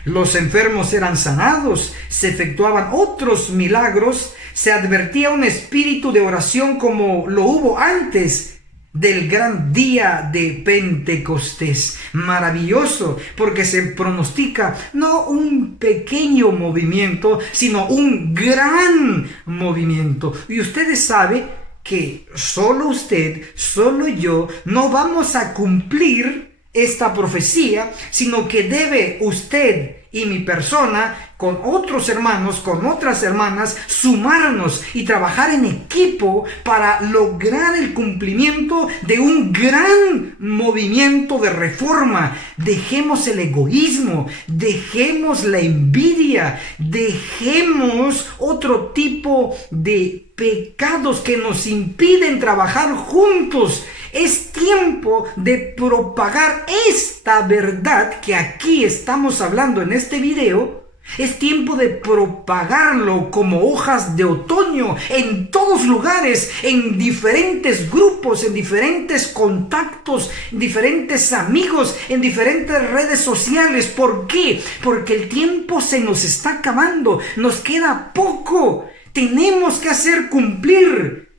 Los enfermos eran sanados, se efectuaban otros milagros, se advertía un espíritu de oración como lo hubo antes del gran día de Pentecostés. Maravilloso, porque se pronostica no un pequeño movimiento, sino un gran movimiento. Y ustedes saben que solo usted, solo yo, no vamos a cumplir esta profecía, sino que debe usted y mi persona, con otros hermanos, con otras hermanas, sumarnos y trabajar en equipo para lograr el cumplimiento de un gran movimiento de reforma. Dejemos el egoísmo, dejemos la envidia, dejemos otro tipo de pecados que nos impiden trabajar juntos. Es tiempo de propagar esta verdad que aquí estamos hablando en este video. Es tiempo de propagarlo como hojas de otoño en todos lugares, en diferentes grupos, en diferentes contactos, en diferentes amigos, en diferentes redes sociales. ¿Por qué? Porque el tiempo se nos está acabando. Nos queda poco. Tenemos que hacer cumplir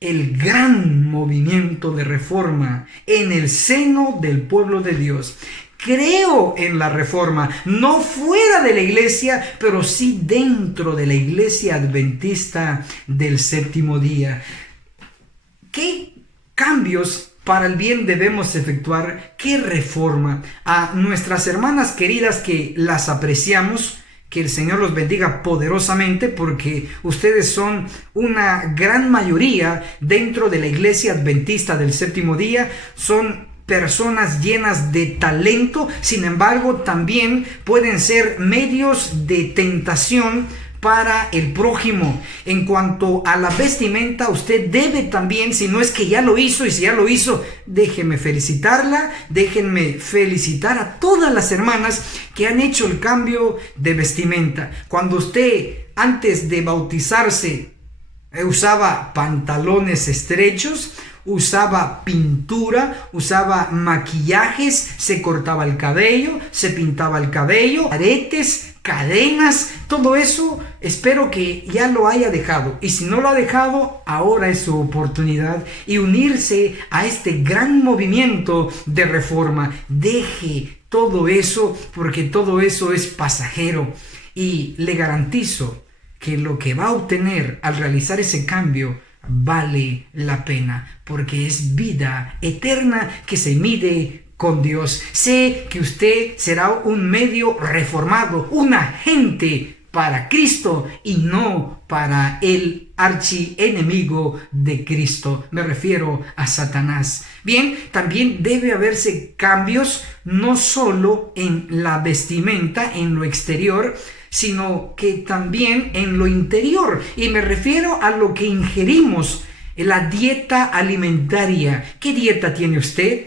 el gran movimiento de reforma en el seno del pueblo de Dios. Creo en la reforma, no fuera de la iglesia, pero sí dentro de la iglesia adventista del séptimo día. ¿Qué cambios para el bien debemos efectuar? ¿Qué reforma? A nuestras hermanas queridas que las apreciamos, que el Señor los bendiga poderosamente, porque ustedes son una gran mayoría dentro de la iglesia adventista del séptimo día, son personas llenas de talento, sin embargo también pueden ser medios de tentación para el prójimo. En cuanto a la vestimenta, usted debe también, si no es que ya lo hizo, y si ya lo hizo, déjenme felicitarla, déjenme felicitar a todas las hermanas que han hecho el cambio de vestimenta. Cuando usted antes de bautizarse usaba pantalones estrechos, usaba pintura, usaba maquillajes, se cortaba el cabello, se pintaba el cabello, aretes, cadenas, todo eso espero que ya lo haya dejado, y si no lo ha dejado, ahora es su oportunidad y unirse a este gran movimiento de reforma. Deje todo eso, porque todo eso es pasajero, y le garantizo que lo que va a obtener al realizar ese cambio vale la pena, porque es vida eterna que se mide con Dios. Sé que usted será un medio reformado, un agente para Cristo y no para el archienemigo de Cristo. Me refiero a Satanás. Bien, también debe haberse cambios no solo en la vestimenta, en lo exterior, sino que también en lo interior. Y me refiero a lo que ingerimos, la dieta alimentaria. ¿Qué dieta tiene usted?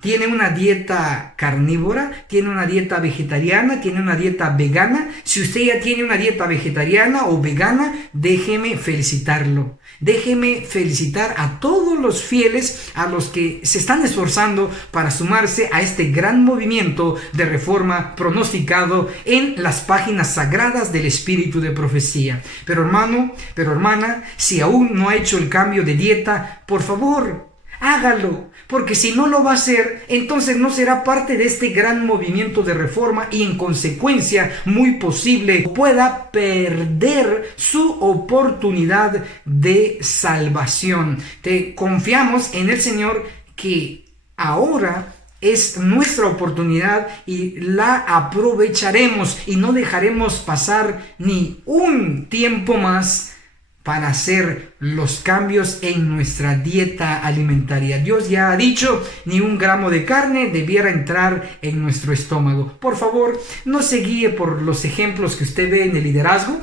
¿Tiene una dieta carnívora? ¿Tiene una dieta vegetariana? ¿Tiene una dieta vegana? Si usted ya tiene una dieta vegetariana o vegana, déjeme felicitarlo. Déjeme felicitar a todos los fieles, a los que se están esforzando para sumarse a este gran movimiento de reforma pronosticado en las páginas sagradas del Espíritu de Profecía. Pero hermano, pero hermana, si aún no ha hecho el cambio de dieta, por favor, hágalo, porque si no lo va a hacer, entonces no será parte de este gran movimiento de reforma y en consecuencia muy posible pueda perder su oportunidad de salvación. Te confiamos en el Señor que ahora es nuestra oportunidad y la aprovecharemos y no dejaremos pasar ni un tiempo más para hacer los cambios en nuestra dieta alimentaria. Dios ya ha dicho, ni un gramo de carne debiera entrar en nuestro estómago. Por favor, no se guíe por los ejemplos que usted ve en el liderazgo.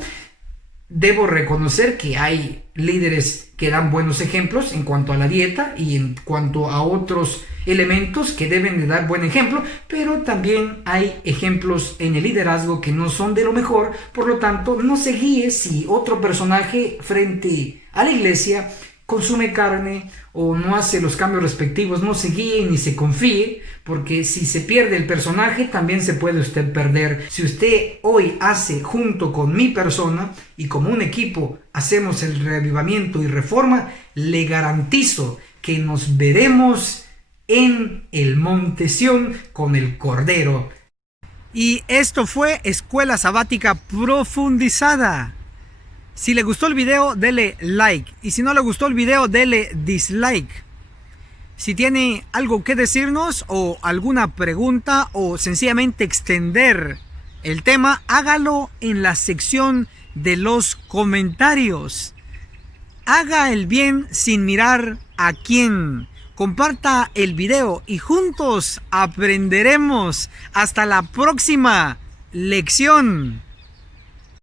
Debo reconocer que hay líderes que dan buenos ejemplos en cuanto a la dieta y en cuanto a otros elementos que deben de dar buen ejemplo, pero también hay ejemplos en el liderazgo que no son de lo mejor. Por lo tanto, no se guíe si otro personaje frente a la iglesia consume carne o no hace los cambios respectivos. No se guíe ni se confíe, porque si se pierde el personaje, también se puede usted perder. Si usted hoy hace junto con mi persona y como un equipo hacemos el reavivamiento y reforma, le garantizo que nos veremos en el monte Sión con el Cordero. Y esto fue Escuela Sabática Profundizada. Si le gustó el video, dele like. Y si no le gustó el video, dele dislike. Si tiene algo que decirnos o alguna pregunta o sencillamente extender el tema, hágalo en la sección de los comentarios. Haga el bien sin mirar a quién. Comparta el video y juntos aprenderemos. Hasta la próxima lección.